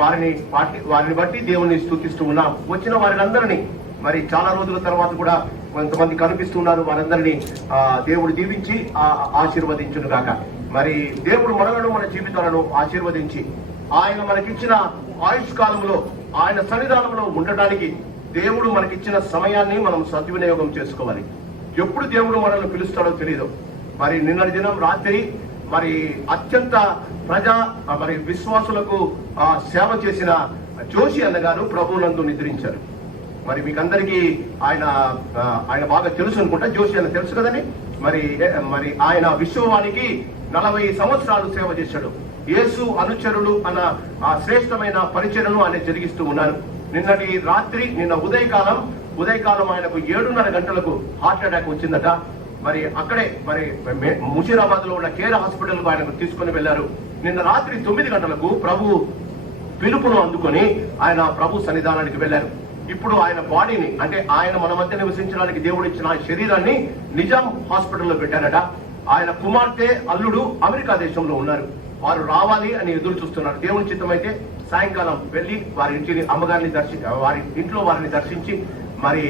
వారిని బట్టి దేవుని స్తుతిస్తూ ఉన్నాం. వచ్చిన వారిని మరి చాలా రోజుల తర్వాత కూడా కొంతమంది కనిపిస్తున్నారు. వారందరినీ దేవుడు దీవించి ఆశీర్వదించును గాక. మరి దేవుడు మనలను, మన జీవితాలను ఆశీర్వదించి ఆయన మనకిచ్చిన ఆయుష్ కాలంలో ఆయన సన్నిధానంలో ఉండటానికి దేవుడు మనకిచ్చిన సమయాన్ని మనం సద్వినియోగం చేసుకోవాలి. ఎప్పుడు దేవుడు మనల్ని పిలుస్తాడో తెలియదు. మరి నిన్నటి దినం రాత్రి మరి అత్యంత మరి విశ్వాసులకు సేవ చేసిన జోషి అన్నగారు ప్రభువునందు నిద్రించారు. మరి మీకందరికీ ఆయన బాగా తెలుసు అనుకుంటా. జోషి అన్న తెలుసు కదండి. మరి ఆయన విశ్వవానికి 40 సంవత్సరాలు సేవ చేశాడు. యేసు అనుచరులు అన్న ఆ శ్రేష్టమైన పరిచయను ఆయన జరిగిస్తూ ఉన్నారు. నిన్న ఉదయకాలం ఆయనకు 7:30 గంటలకు హార్ట్ అటాక్ వచ్చిందట. మరి అక్కడే మరి ముషీరాబాద్ లో ఉన్న కేర్ హాస్పిటల్ కు ఆయనకు తీసుకుని వెళ్లారు. నిన్న రాత్రి 9 గంటలకు ప్రభు పిలుపును అందుకొని ఆయన ప్రభు సన్నిధానానికి వెళ్లారు. ఇప్పుడు ఆయన బాడీని, అంటే ఆయన మన మధ్య నివసించడానికి దేవుడు ఇచ్చిన శరీరాన్ని నిజాం హాస్పిటల్లో పెట్టారట. ఆయన కుమార్తె, అల్లుడు అమెరికా దేశంలో ఉన్నారు. వారు రావాలి అని ఎదురు చూస్తున్నారు. దేవుని చిత్తం అయితే సాయంకాలం వెళ్లి వారి ఇంట్లో వారిని దర్శించి మరి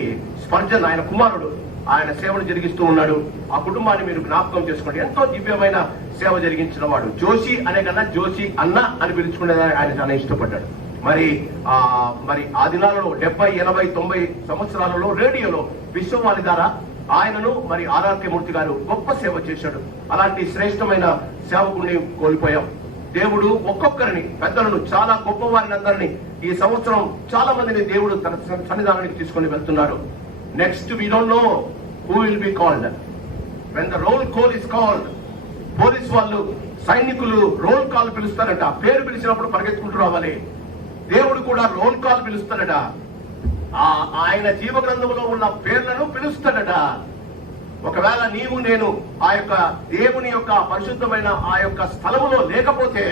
స్పర్జన్ ఆయన కుమారుడు ఆయన సేవను జరిగిస్తూ ఉన్నాడు. ఆ కుటుంబాన్ని మీరు జ్ఞాపకం చేసుకోండి. ఎంతో దివ్యమైన సేవ జరిగించిన వాడు. జోషి అనే కన్నా జోషి అన్న అని పిలుచుకునేది ఆయన చాలా ఇష్టపడ్డాడు. మరి ఆ దినాలలో 70, 80, 90 సంవత్సరాలలో రేడియోలో విశ్వవాణి ద్వారా ఆయనను మరి ఆర్ఆర్కే మూర్తి గారు గొప్ప సేవ చేశాడు. అలాంటి శ్రేష్టమైన సేవకుడిని కోల్పోయాం. దేవుడు ఒక్కొక్కరిని, పెద్దలను, చాలా గొప్ప వారిని అందరినీ ఈ సంవత్సరం చాలా మందిని దేవుడు తన సన్నిధానానికి తీసుకొని వెళ్తున్నారు. Next we don't know who will be called when the roll call is called. Police వాళ్ళు, సైనికులు రోల్ కాల్ పిలుస్తారట. పేరు పిలిచినప్పుడు పరిగెత్తుకుంటూ రావాలి. దేవుడు కూడా రోల్ కాల్ పిలుస్తాడట. ఆయన జీవ గ్రంథంలో ఉన్న పేర్లను పిలుస్తాడట. ఒకవేళ నీవు నేను ఆ యొక్క దేవుని యొక్క పరిశుద్ధమైన ఆ యొక్క స్థలములో లేకపోతే,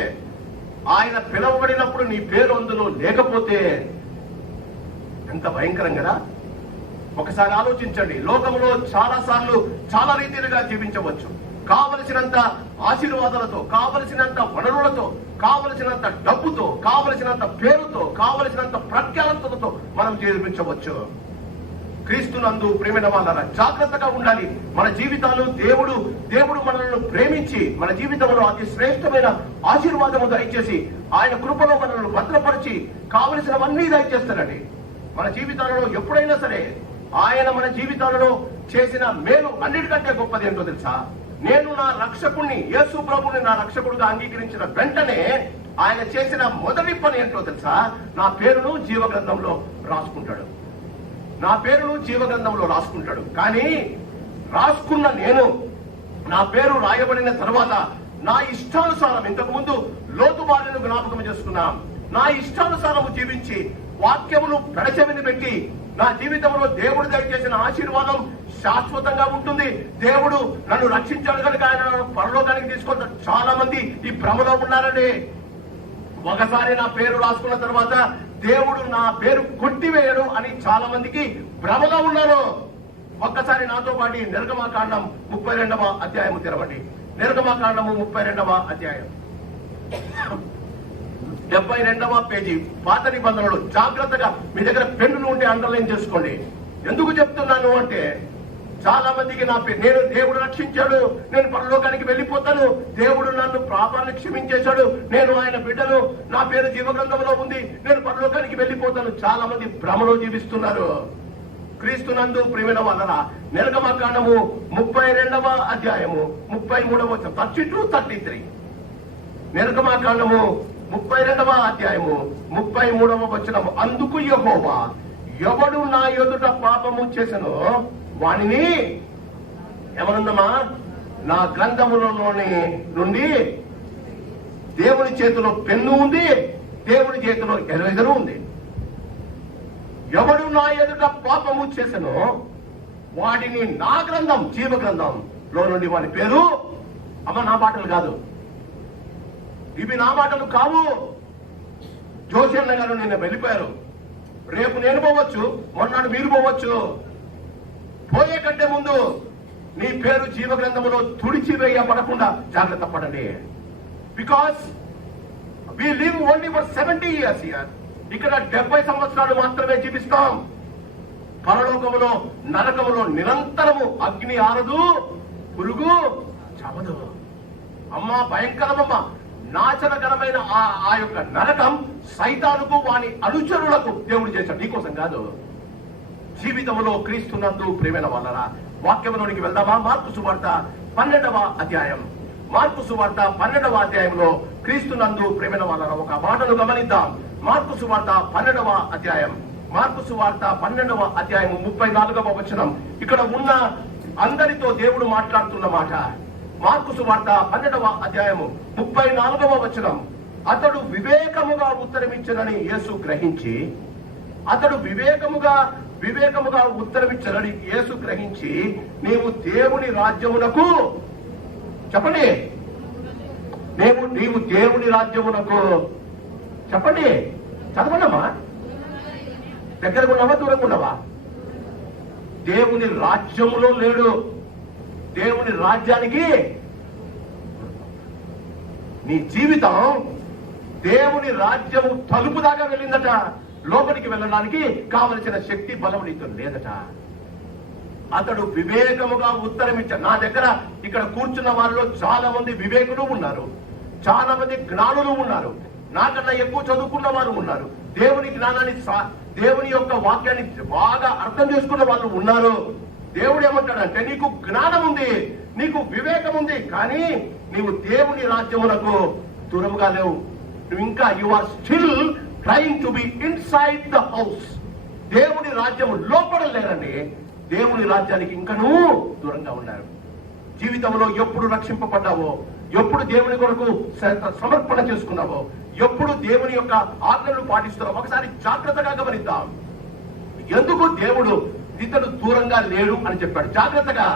ఆయన పిలువబడినప్పుడు నీ పేరు అందులో లేకపోతే ఎంత భయంకరం కదా. ఒకసారి ఆలోచించండి. లోకంలో చాలా రీతిలుగా జీవించవచ్చు. కావలసినంత ఆశీర్వాదాలతో, కావలసినంత వనరులతో, కావలసినంత డబ్బుతో, కావలసినంత పేరుతో, కావలసినంత ప్రఖ్యాతలతో మనం జీవించవచ్చు. క్రీస్తునందు ప్రేమైన వాళ్ళ జాగ్రత్తగా ఉండాలి. మన జీవితాలు దేవుడు మనల్ని ప్రేమించి మన జీవితంలో అతి శ్రేష్టమైన ఆశీర్వాదము దయచేసి ఆయన కృపలో మనల్ని భద్రపరిచి కావలసినవన్నీ దయచేస్తారండి. మన జీవితాలలో ఎప్పుడైనా సరే ఆయన మన జీవితాలలో చేసిన మేలు అన్నిటికంటే గొప్పది ఏంటో తెలుసా? నేను నా రక్షకుణ్ణి, యేసు ప్రభుని నా రక్షకుడుగా అంగీకరించిన వెంటనే ఆయన చేసిన మొదటి పని ఏంటో తెలుసా? నా పేరును జీవగ్రంథంలో రాసుకుంటాడు. నా పేరును జీవగ్రంథంలో రాసుకుంటాడు. కానీ రాసుకున్న నేను, నా పేరు రాయబడిన తర్వాత నా ఇష్టానుసారం, ఇంతకు ముందు లోతు బాలను జ్ఞాపకం చేసుకున్నాం, నా ఇష్టానుసారము జీవించి వాక్యమును పెడచెవిని పెట్టి నా జీవితంలో దేవుడు దయచేసిన ఆశీర్వాదం శాశ్వతంగా ఉంటుంది. దేవుడు నన్ను రక్షించాడు కనుక ఆయన పరలోకానికి తీసుకుంటాడు. చాలా మంది ఈ భ్రమలో ఉన్నారండి. ఒకసారి నా పేరు రాసుకున్న తర్వాత దేవుడు నా పేరు కొట్టివేయడు అని చాలా మందికి భ్రమగా ఉన్నారు. ఒక్కసారి నాతో పాటు నిర్గమకాండం 32వ అధ్యాయము తెరవండి. నిర్గమకాండము 32వ అధ్యాయం 72వ పేజీ, పాత నిబంధనలు. జాగ్రత్తగా మీ దగ్గర పెన్నులు ఉంటే అండర్లైన్ చేసుకోండి. ఎందుకు చెప్తున్నాను అంటే, చాలా మందికి నేను దేవుడు రక్షించాడు, నేను పరలోకానికి వెళ్ళిపోతాను, దేవుడు నన్ను పాపాలను క్షమించేశాడు, నేను ఆయన బిడ్డను, నా పేరు జీవగ్రంథంలో ఉంది, నేను పరలోకానికి వెళ్ళిపోతాను. చాలా మంది భ్రమలో జీవిస్తున్నారు. క్రీస్తునందు ప్రియమైన వాళ్ళరా, నిర్గమకాండము 32వ అధ్యాయము 33వ వచనం, 32-33. నిర్గమకాండము 32వ అధ్యాయము 33వ వచనము. అందుకు యెహోవా, ఎవడు నా ఎదుట పాపము చేసెనో వానిని, ఎవరుందమ్మా, నా గ్రంథములలోని నుండి, దేవుని చేతిలో పెన్ను ఉంది, దేవుని చేతిలో ఎరేజరు ఉంది. ఎవడు నా ఎదుట పాపము చేసెనో వాడిని నా గ్రంథం, జీవ గ్రంథంలో నుండి వాడి పేరు, అమ్మ నా మాటలు కాదు, ఇవి నా మాటలు కావు. జోషియన్న గారు నిన్న వెళ్ళిపోయారు. రేపు నేను పోవచ్చు, మొన్నాడు మీరు పోవచ్చు. పోయే కంటే ముందు నీ పేరు జీవ గ్రంథములో తుడిచివేయబడకుండా జాగ్రత్త పడండి. Because we live only for 70 years here. ఇక్కడ 70 సంవత్సరాలు మాత్రమే జీవిస్తాం. పరలోకములో నరకములో నిరంతరము అగ్ని ఆరదు, పురుగు చవదు. అమ్మా భయంకరమమ్మ, నాశనకరమైన ఆ యొక్క నరకం సైతానుకు వాని అనుచరులకు దేవుడు చేశాడు, నీకోసం కాదు. జీవితంలో క్రీస్తునందు ప్రేమైన వాళ్ళరా, వాక్యంలోనికి వెళ్దామా? మార్కు సువార్త 12వ అధ్యాయం. మార్కు సువార్త 12వ అధ్యాయంలో క్రీస్తునందు ప్రేమైన వాళ్ళరా ఒక మాటను గమనిద్దాం. మార్కు సువార్త 12వ అధ్యాయం. మార్కు సువార్త 12వ అధ్యాయం 34వ వచనం. ఇక్కడ ఉన్న అందరితో దేవుడు మాట్లాడుతున్న మాట. మార్కు సువార్త 12వ అధ్యాయము 34వ వచనం. అతడు వివేకముగా ఉత్తరమిచ్చనని యేసు గ్రహించి, అతడు వివేకముగా ఉత్తరమిచ్చనని యేసు గ్రహించి, నీవు దేవుని రాజ్యమునకు, చెప్పండి, నీవు దేవుని రాజ్యమునకు, చెప్పండి, చదవనమ్మా, దగ్గరకు ఉన్నావా దూరంగా ఉన్నావా? దేవుని రాజ్యములో లేడు. దేవుని రాజ్యానికి నీ జీవితం దేవుని రాజ్యము తలుపు దాకా వెళ్ళిందట. లోపలికి వెళ్ళడానికి కావలసిన శక్తి బలం నీతో లేదట. అతడు వివేకముగా ఉత్తరమిచ్చాడు. నా దగ్గర ఇక్కడ కూర్చున్న వాళ్ళలో చాలా మంది వివేకులు ఉన్నారు, చాలా మంది జ్ఞానులు ఉన్నారు, నాకన్నా ఎక్కువ చదువుకున్న వారు ఉన్నారు, దేవుని జ్ఞానాన్ని, దేవుని యొక్క వాక్యాన్ని బాగా అర్థం చేసుకున్న వాళ్ళు ఉన్నారు. దేవుడు ఏమంటాడంటే, నీకు జ్ఞానం ఉంది, నీకు వివేకం ఉంది, కానీ నీవు దేవుని రాజ్యమునకు దూరముగా లేవు. నువ్వు ఇంకా you are still trying to be inside the house. దేవుని రాజ్యము లోపల లేరండి. దేవుని రాజ్యానికి ఇంకా నువ్వు దూరంగా ఉన్నారు. జీవితంలో ఎప్పుడు రక్షింపబడ్డావో, ఎప్పుడు దేవుని కొరకు సమర్పణ చేసుకున్నావో, ఎప్పుడు దేవుని యొక్క ఆజ్ఞలు పాటిస్తున్నావో ఒకసారి జాగ్రత్తగా గమనిద్దాం. ఎందుకు దేవుడు ఇతడు దూరంగా లేడు అని చెప్పాడు? జాగ్రత్తగా.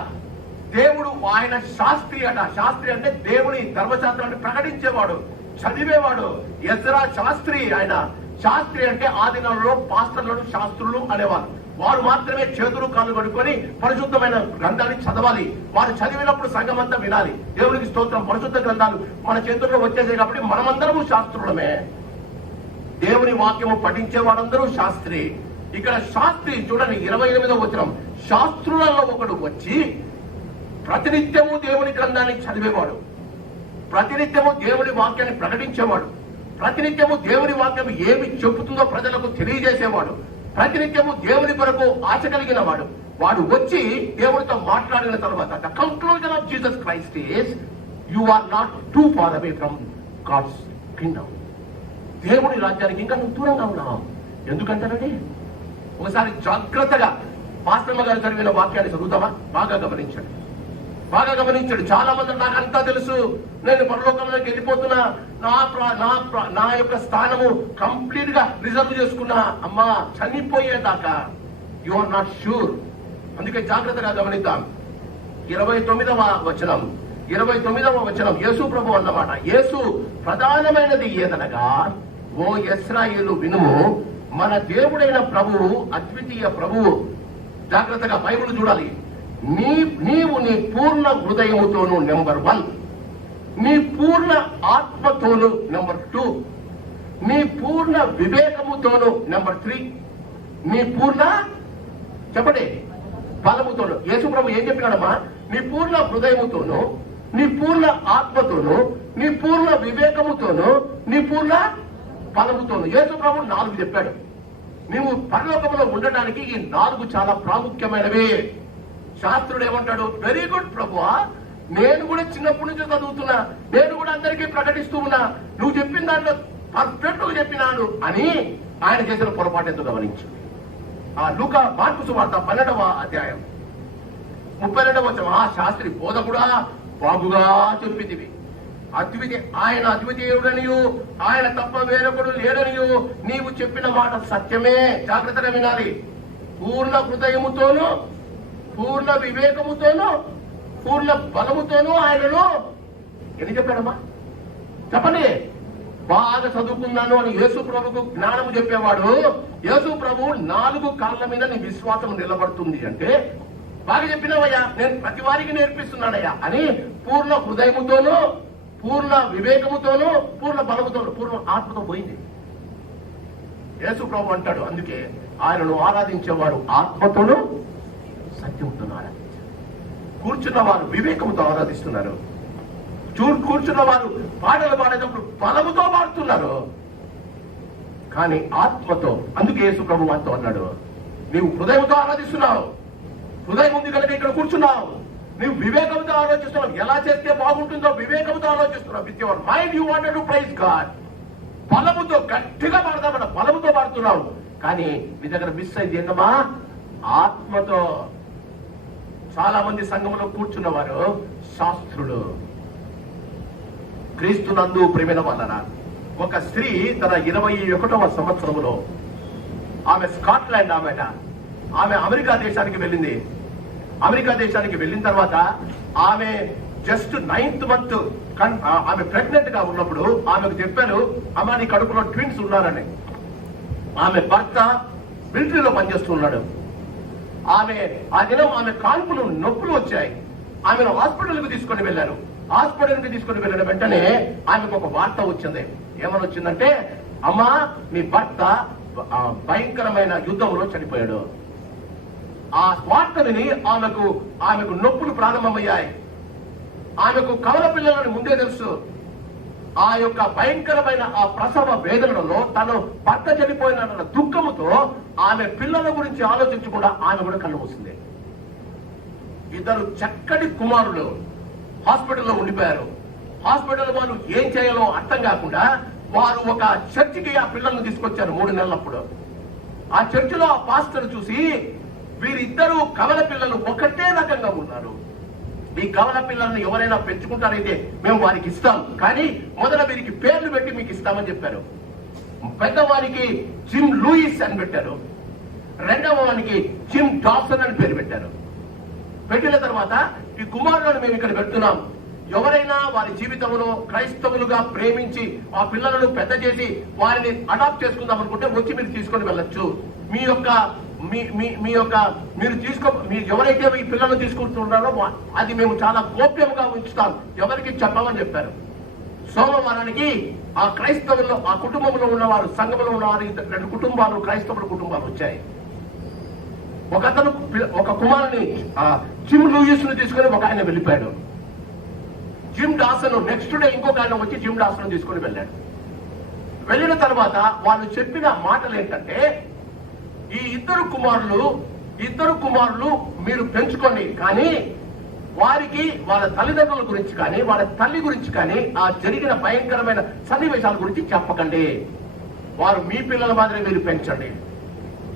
దేవుడు ఆయన శాస్త్రి అట. శాస్త్రి అంటే దేవుని ధర్మశాస్త్రాన్ని ప్రకటించేవాడు, చదివేవాడు. ఎజ్రా శాస్త్రి. ఆయన శాస్త్రి అంటే ఆ దినాలలో పాస్టర్లను శాస్త్రులు అనేవారు. వారు మాత్రమే చేతులు కాళ్ళు కడుక్కొని పరిశుద్ధమైన గ్రంథాన్ని చదవాలి. వారు చదివినప్పుడు సంఘం అంతా వినాలి. దేవునికి స్తోత్రం. పరిశుద్ధ గ్రంథాలు మన చేతుల్లో వచ్చేసాయి కాబట్టి మనమందరము శాస్త్రులమే. దేవుని వాక్యము పఠించే వారందరూ శాస్త్రి. ఇక్కడ శాస్త్రి చూడండి 28వ వచనం. శాస్త్రులలో ఒకడు వచ్చి ప్రతినిత్యము దేవుని గ్రంథాన్ని చదివేవాడు, ప్రతినిత్యము దేవుని వాక్యాన్ని ప్రకటించేవాడు, ప్రతినిత్యము దేవుని వాక్యం ఏమి చెబుతుందో ప్రజలకు తెలియజేసేవాడు, ప్రతినిత్యము దేవుని కొరకు ఆశ కలిగిన వాడు. వాడు వచ్చి దేవునితో మాట్లాడిన తర్వాత the conclusion of Jesus Christ is you are not too far away from God's kingdom. దేవుని రాజ్యానికి ఇంకా నువ్వు దూరంగా ఉన్నావు. ఎందుకంటారండి? ఒకసారి జాగ్రత్తగా పాస్టర్మ గారు చదివిన వాక్యాన్ని చదువుతామా? బాగా గమనించండి, బాగా గమనించండి. చాలా మంది నాకు అంతా తెలుసు, నేను పరలోకంలోకి వెళ్ళిపోతున్నా, నా యొక్క స్థానము కంప్లీట్ గా రిజర్వ్ చేసుకున్నా. అమ్మా, చనిపోయేదాకా యు ఆర్ నాట్ షూర్. అందుకే జాగ్రత్తగా గమనిద్దాం. 29వ వచనం యేసు ప్రభు అన్నమాట. యేసు ప్రధానమైనది ఏదనగా, ఓ ఇశ్రాయేలు వినుము, మన దేవుడైన ప్రభువు అద్వితీయ ప్రభువు. జాగ్రత్తగా బైబిల్ చూడాలి. నీవు నీ పూర్ణ హృదయముతోను నెంబర్ 1, నీ పూర్ణ ఆత్మతోను నెంబర్ 2, నీ పూర్ణ వివేకముతోను నెంబర్ 3, నీ పూర్ణ, చెప్పండి, బలముతోను. యేసు ప్రభు ఏం చెప్పినాడమ్మా? నీ పూర్ణ హృదయముతోను, నీ పూర్ణ ఆత్మతోను, నీ పూర్ణ వివేకముతోను, నీ పూర్ణ బలముతోను. యేసు ప్రభు 4 చెప్పాడు. నీవు పరలోకంలో ఉండటానికి ఈ 4 చాలా ప్రాముఖ్యమైనవి. శాస్త్రుడు ఏమంటాడు? వెరీ గుడ్ ప్రభువా, నేను కూడా చిన్నప్పటి నుంచి చదువుతున్నా, నేను కూడా అందరికీ ప్రకటిస్తూ ఉన్నా, నువ్వు చెప్పిన దాంట్లో పర్ఫెక్ట్ గా చెప్పినాడు అని ఆయన చేసిన పొరపాటు ఎందుకు గమనించు. మార్కు సువార్త 12వ అధ్యాయం 32వ వచనం. ఆ శాస్త్రి బోధకుడా, బాగుగా చెప్పింది. ఆయన అద్వితీయుడనియు ఆయన తప్ప వేరొకడు లేడనియు నీవు చెప్పిన మాట సత్యమే. జాగ్రత్తగా వినాలి. పూర్ణ హృదయముతోనూ, పూర్ణ వివేకముతోనూ, పూర్ణ బలముతోనూ ఆయనను ఎన్ని చెప్పాడమ్మా? చెప్పండి. బాగా చదువుకున్నాను అని యేసు ప్రభుకు జ్ఞానము చెప్పేవాడు. యేసు ప్రభు 4 కాళ్ళ మీద నీ విశ్వాసం నిలబడుతుంది అంటే, బాగా చెప్పినావయ్యా, నేను ప్రతి వారికి నేర్పిస్తున్నానయ్యా అని పూర్ణ హృదయముతోనూ, పూర్ణ వివేకముతోనూ పూర్ణ బలముతోనూ పూర్ణ ఆత్మతో పోయింది. యేసు ప్రభు అంటాడు, అందుకే ఆయనను ఆరాధించేవారు ఆత్మతోనూ సత్యముతోనూ ఆరాధించారు. కూర్చున్న వారు వివేకముతో ఆరాధిస్తున్నారు. కూర్చున్న వారు పాటలు పాడేటప్పుడు బలముతో పాడుతున్నారు, కానీ ఆత్మతో. అందుకే యేసు ప్రభు వారితో అన్నాడు, నీవు హృదయంతో ఆరాధిస్తున్నావు, హృదయం ఉంది కనుక ఇక్కడ కూర్చున్నావు. నీవు వివేకంతో ఆలోచిస్తున్నావు, ఎలా చేస్తే బాగుంటుందో వివేకంతో ఆలోచిస్తున్నావు. With your mind you wanted to praise God. బలముతో గట్టిగా పాడదామన్న బలముతో పాడుతున్నావు, కానీ మీ దగ్గర మిస్ అయింది ఏంటమ్మా? ఆత్మతో. చాలా మంది సంఘంలో కూర్చున్న వారు శాస్త్రులు. క్రీస్తునందు ప్రేమైన వాళ్ళరా, ఒక స్త్రీ తన 21వ సంవత్సరంలో, ఆమె స్కాట్లాండ్ ఆమె అమెరికా దేశానికి వెళ్ళింది. అమెరికా దేశానికి వెళ్ళిన తర్వాత ఆమె జస్ట్ 9th మంత్ ఆమె ప్రెగ్నెంట్ గా ఉన్నప్పుడు ఆమెకు చెప్పారు, అమ్మ నీ కడుపులో ట్విన్స్ ఉన్నారని. ఆమె భర్త మిలిటరీలో పనిచేస్తున్నాడు. ఆ దినం ఆమె కాన్పులు నొప్పులు వచ్చాయి. ఆమెను హాస్పిటల్కి తీసుకొని వెళ్ళారు. హాస్పిటల్కి తీసుకొని వెళ్ళిన వెంటనే ఆమెకు ఒక వార్త వచ్చింది. ఏమని వచ్చిందంటే, అమ్మా మీ భర్త భయంకరమైన యుద్ధంలో చనిపోయాడు. ఆ వార్త విని ఆమెకు నొప్పులు ప్రారంభమయ్యాయి. ఆమెకు కవల పిల్లలని ముందే తెలుసు. ఆ యొక్క భయంకరమైన ఆ ప్రసవ వేదనలో తను భర్త చనిపోయిన దుఃఖముతో ఆమె పిల్లల గురించి ఆలోచించకుండా ఆమె కూడా కళ్ళు మూసింది. 2 చక్కటి కుమారులు హాస్పిటల్లో ఉండిపోయారు. హాస్పిటల్ వాళ్ళు ఏం చేయాలో అర్థం కాకుండా వారు ఒక చర్చికి ఆ పిల్లల్ని తీసుకొచ్చారు 3 నెలలప్పుడు. ఆ చర్చిలో ఆ పాస్టర్ చూసి, వీరిద్దరూ కవల పిల్లలు ఒకటే రకంగా ఉన్నారు, ఈ కవల పిల్లల్ని ఎవరైనా పెంచుకుంటారైతే మేము వారికి ఇస్తాం, కానీ మొదట వీరికి పేర్లు పెట్టి మీకు ఇస్తామని చెప్పారు. పెద్దవానికి జిమ్ లూయిస్ అని పెట్టారు, రెండవ వానికి జిమ్ డాసన్ అని పేరు పెట్టారు. పెట్టిన తర్వాత ఈ కుమారులను మేము ఇక్కడ పెడుతున్నాం, ఎవరైనా వారి జీవితంలో క్రైస్తవులుగా ప్రేమించి ఆ పిల్లలను పెద్ద చేసి వారిని అడాప్ట్ చేసుకుందాం అనుకుంటే వచ్చి మీరు తీసుకొని వెళ్ళొచ్చు. మీరు ఎవరైతే ఈ పిల్లలను తీసుకుంటున్నారో అది మేము చాలా గోప్యంగా ఉంచుతాం, ఎవరికి చెప్పమని చెప్పారు. సోమవారానికి ఆ క్రైస్తవుల్లో ఆ కుటుంబంలో ఉన్నవారు, సంఘంలో ఉన్నవారు 2 కుటుంబాలు క్రైస్తవుల కుటుంబాలు వచ్చాయి. ఒక కుమారుని జిమ్ లూయిస్ ను తీసుకుని ఒక ఆయన వెళ్ళిపోయాడు. జిమ్ డాసన్ నెక్స్ట్ డే ఇంకొక ఆయన వచ్చి జిమ్ డాసన్ తీసుకుని వెళ్ళాడు. వెళ్ళిన తర్వాత వాళ్ళు చెప్పిన మాటలు ఏంటంటే, ఈ ఇద్దరు కుమారులు మీరు పెంచుకోండి, కానీ వారికి వాళ్ళ తల్లిదండ్రుల గురించి కానీ వాళ్ళ తల్లి గురించి కానీ ఆ జరిగిన భయంకరమైన సన్నివేశాల గురించి చెప్పకండి. వారు మీ పిల్లల మాదిరి మీరు పెంచండి.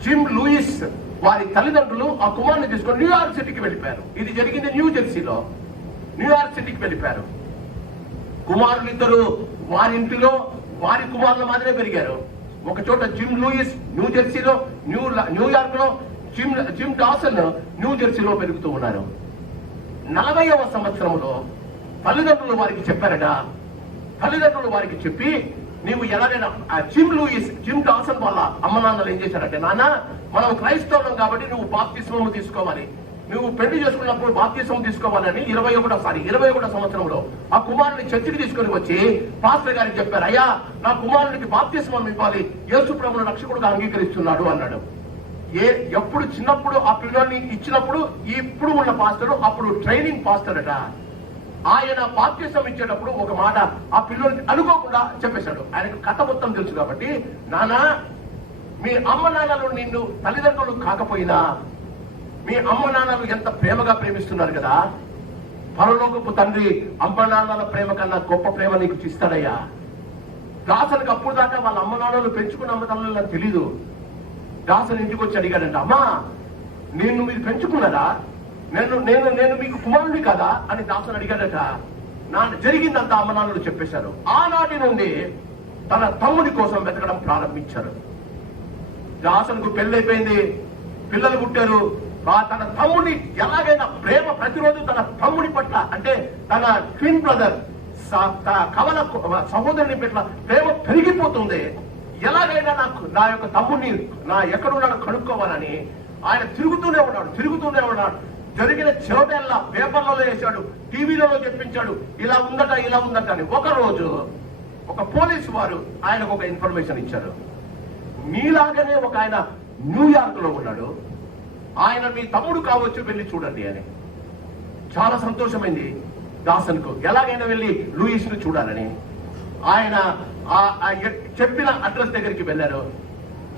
జిమ్ లూయిస్ వారి తల్లిదండ్రులు ఆ కుమారుని తీసుకొని న్యూయార్క్ సిటీకి వెళ్ళిపోయారు. ఇది జరిగింది న్యూజెర్సీలో. న్యూయార్క్ సిటీకి వెళ్ళిపోయారు. కుమారులు ఇద్దరు వారి ఇంటిలో వారి కుమారుల మాదిరే పెరిగారు. ఒక చోట జిమ్ లూయిస్ న్యూజెర్సీలో, న్యూయార్క్ లో జిమ్ డాసన్ న్యూజెర్సీలో పెరుగుతూ ఉన్నారు. 40వ సంవత్సరంలో తల్లిదండ్రులు వారికి చెప్పారట. తల్లిదండ్రులు వారికి చెప్పి, నీవు ఎలాగైనా జిమ్ డాసన్ వాళ్ళ అమ్మ నాన్నలు ఏం చేశారంటే, నాన్న మనం క్రైస్తవులం కాబట్టి నువ్వు బాప్తిస్మము తీసుకోవాలి, నువ్వు పెళ్లి చేసుకున్నప్పుడు బాప్తిస్మం తీసుకోవాలని 21వ సంవత్సరంలో ఆ కుమారుని చర్చికి తీసుకుని వచ్చి పాస్టర్ గారికి చెప్పారు, అయ్యా నా కుమారునికి బాప్తిస్మం ఇవ్వాలి, యేసు ప్రభువును రక్షకుడుగా అంగీకరిస్తున్నాడు అన్నాడు. ఎప్పుడు చిన్నప్పుడు ఆ పిల్లల్ని ఇచ్చినప్పుడు ఇప్పుడు ఉన్న పాస్టర్ అప్పుడు ట్రైనింగ్ పాస్టర్ అట. ఆయన బాప్తిస్మం ఇచ్చేటప్పుడు ఒక మాట ఆ పిల్లలకి అనుకోకుండా చెప్పేశాడు. ఆయనకు కథ మొత్తం తెలుసు కాబట్టి, నానా మీ అమ్మ నాన్నలు నిన్ను తల్లిదండ్రులు కాకపోయినా మీ అమ్మ నాన్నలు ఎంత ప్రేమగా ప్రేమిస్తున్నారు కదా, పరలోకపు తండ్రి అమ్మ నాన్నల ప్రేమ కన్నా గొప్ప ప్రేమ నీకు ఇస్తాడయ్యా. దాసనికి అప్పుడు దాకా వాళ్ళ అమ్మ నాన్నలు పెంచుకున్న అమ్మ తల్లి నాకు తెలీదు. దాసన్ ఇంటికి వచ్చి అడిగాడంట, అమ్మా నిన్ను మీరు పెంచుకున్నారా, నేను మీకు కుమారుడి కదా అని దాసన్ అడిగాడట. జరిగిందంతా అమ్మ నాన్నలు చెప్పేశారు. ఆనాటి నుండి తన తమ్ముడి కోసం వెతకడం ప్రారంభించారు. దాసన్కు పెళ్ళైపోయింది, పిల్లలు పుట్టారు. తన తమ్ముడిని ఎలాగైనా ప్రేమ ప్రతిరోజు తన తమ్ముడి పట్ల, అంటే తన ట్విన్ బ్రదర్ కవల సహోదరుని పట్ల ప్రేమ పెరిగిపోతుంది. ఎలాగైనా నా యొక్క తమ్ముడిని ఎక్కడున్నాడో కనుక్కోవాలని ఆయన తిరుగుతూనే ఉన్నాడు. జరిగిన చోటల్లా పేపర్లలో వేశాడు, టీవీలలో చెప్పించాడు, ఇలా ఉందట అని. ఒక రోజు ఒక పోలీసు వారు ఆయనకు ఒక ఇన్ఫర్మేషన్ ఇచ్చారు. మీలాగనే ఒక ఆయన న్యూయార్క్ లో ఉన్నాడు, ఆయన మీ తమ్ముడు కావచ్చు, వెళ్ళి చూడండి అని. చాలా సంతోషమైంది దాసన్కు, ఎలాగైనా వెళ్ళి లూయిస్ ను చూడాలని. ఆయన చెప్పిన అడ్రస్ దగ్గరికి వెళ్ళారు.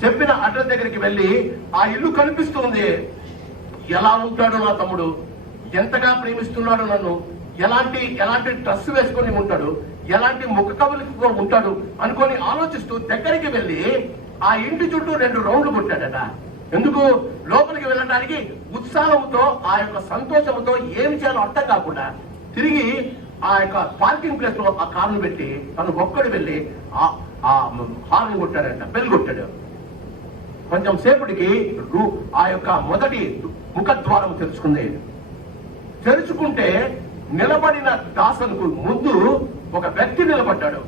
చెప్పిన అడ్రస్ దగ్గరికి వెళ్ళి ఆ ఇల్లు కనిపిస్తుంది. ఎలా ఉంటాడు నా తమ్ముడు, ఎంతగా ప్రేమిస్తున్నాడు నన్ను, ఎలాంటి డ్రెస్ వేసుకొని ఉంటాడు, ఎలాంటి ముఖ కవలితో ఉంటాడు అనుకొని ఆలోచిస్తూ దగ్గరికి వెళ్ళి ఆ ఇంటి చుట్టూ 2 రౌండ్లు కొట్టాడట. ఎందుకు? లోపలికి వెళ్ళడానికి ఉత్సాహంతో, ఆ యొక్క సంతోషంతో ఏమి చేయాలో అర్థం కాకుండా తిరిగి ఆ యొక్క పార్కింగ్ ప్లేస్ లో ఆ కారును పెట్టి తను ఒక్కడు వెళ్ళి ఆ హార్న్ కొట్టాడంట, బెల్ కొట్టాడు. కొంచెం సేపటికి ఆ యొక్క మొదటి ముఖద్వారం తెరుచుకుంది. తెరుచుకుంటే నిలబడిన దాసన్కు ముందు ఒక వ్యక్తి నిలబడ్డాడు.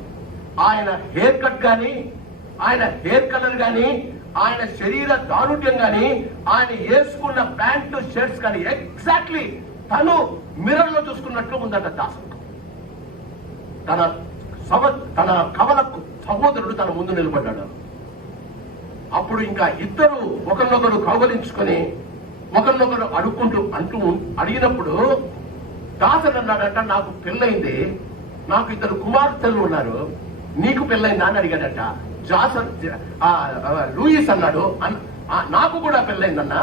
ఆయన హెయిర్ కట్ గాని, ఆయన హెయిర్ కలర్ గాని, ఆయన శరీర దారుఢ్యం గాని, ఆయన వేసుకున్న ప్యాంటు షర్ట్స్ కానీ ఎగ్జాక్ట్లీ తను మిర్రర్ లో చూసుకున్నట్లు ఉందట దాసన్. తన కవల సహోదరుడు తన ముందు నిలబడ్డాడు. అప్పుడు ఇంకా ఇద్దరు ఒకరినొకరు కౌగలించుకొని ఒకరినొకరు అడిగినప్పుడు దాసన్ అన్నాడట, నాకు పెళ్ళైంది, నాకు 2 కుమార్తెలు ఉన్నారు, నీకు పెళ్ళైందా అని అడిగాడట. లూయిస్ అన్నాడు, నాకు కూడా పెళ్ళైందన్నా.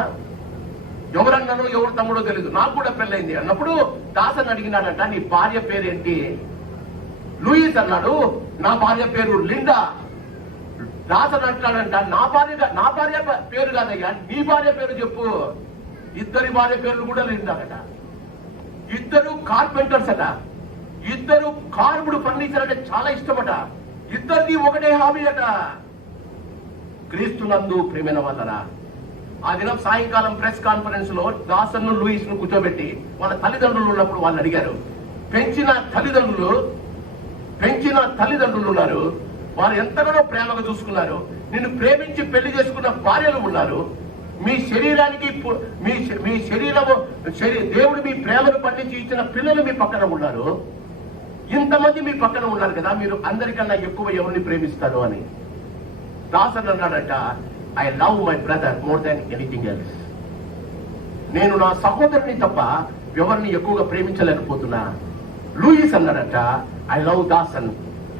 ఎవరన్నానో ఎవరు తమ్ముడో తెలీదు, నాకు కూడా పెళ్ళైంది అన్నప్పుడు దాసన్ అడిగినాడట, నీ భార్య పేరేంటి? లూయిస్ అన్నాడు, నా భార్య పేరు లిండా. దాసన్ అంటాడంట, నా భార్య పేరు కాదయ్యా, నీ భార్య పేరు చెప్పు. ఇద్దరి భార్య పేర్లు కూడా లిండాడట. ఇద్దరు కార్పెంటర్స్ అట. ఇద్దరు కార్బుడ్ ఫర్నిచర్ అంటే చాలా ఇష్టమట. ఇద్దరిది ఒకటే హాబీ అట. క్రీస్తునందు ప్రేమైన వాళ్ళరా, ఆ దినం సాయంకాలం ప్రెస్ కాన్ఫరెన్స్ లో దాసన్ లూయిస్ ను కూర్చోబెట్టి వాళ్ళ తల్లిదండ్రులు ఉన్నప్పుడు వాళ్ళు అడిగారు. పెంచిన తల్లిదండ్రులు ఉన్నారు, వారు ఎంతగానో ప్రేమగా చూసుకున్నారు. నిన్ను ప్రేమించి పెళ్లి చేసుకున్న భార్యలు ఉన్నారు. మీ శరీరానికి మీ శరీరము దేవుడు మీ ప్రేమను పండించి ఇచ్చిన పిల్లలు మీ పక్కన ఉన్నారు. ఇంతమంది మీ పక్కన ఉన్నారు కదా, మీరు అందరికన్నా ఎక్కువ ఎవరిని ప్రేమిస్తారు అని. దాసన్ అన్నాడట, I love my brother more than anything else. నేను నా సహోదరుని తప్ప ఎవరిని ఎక్కువగా ప్రేమించలేకపోతున్నా. లూయిస్ అన్నాడట, I love Dasan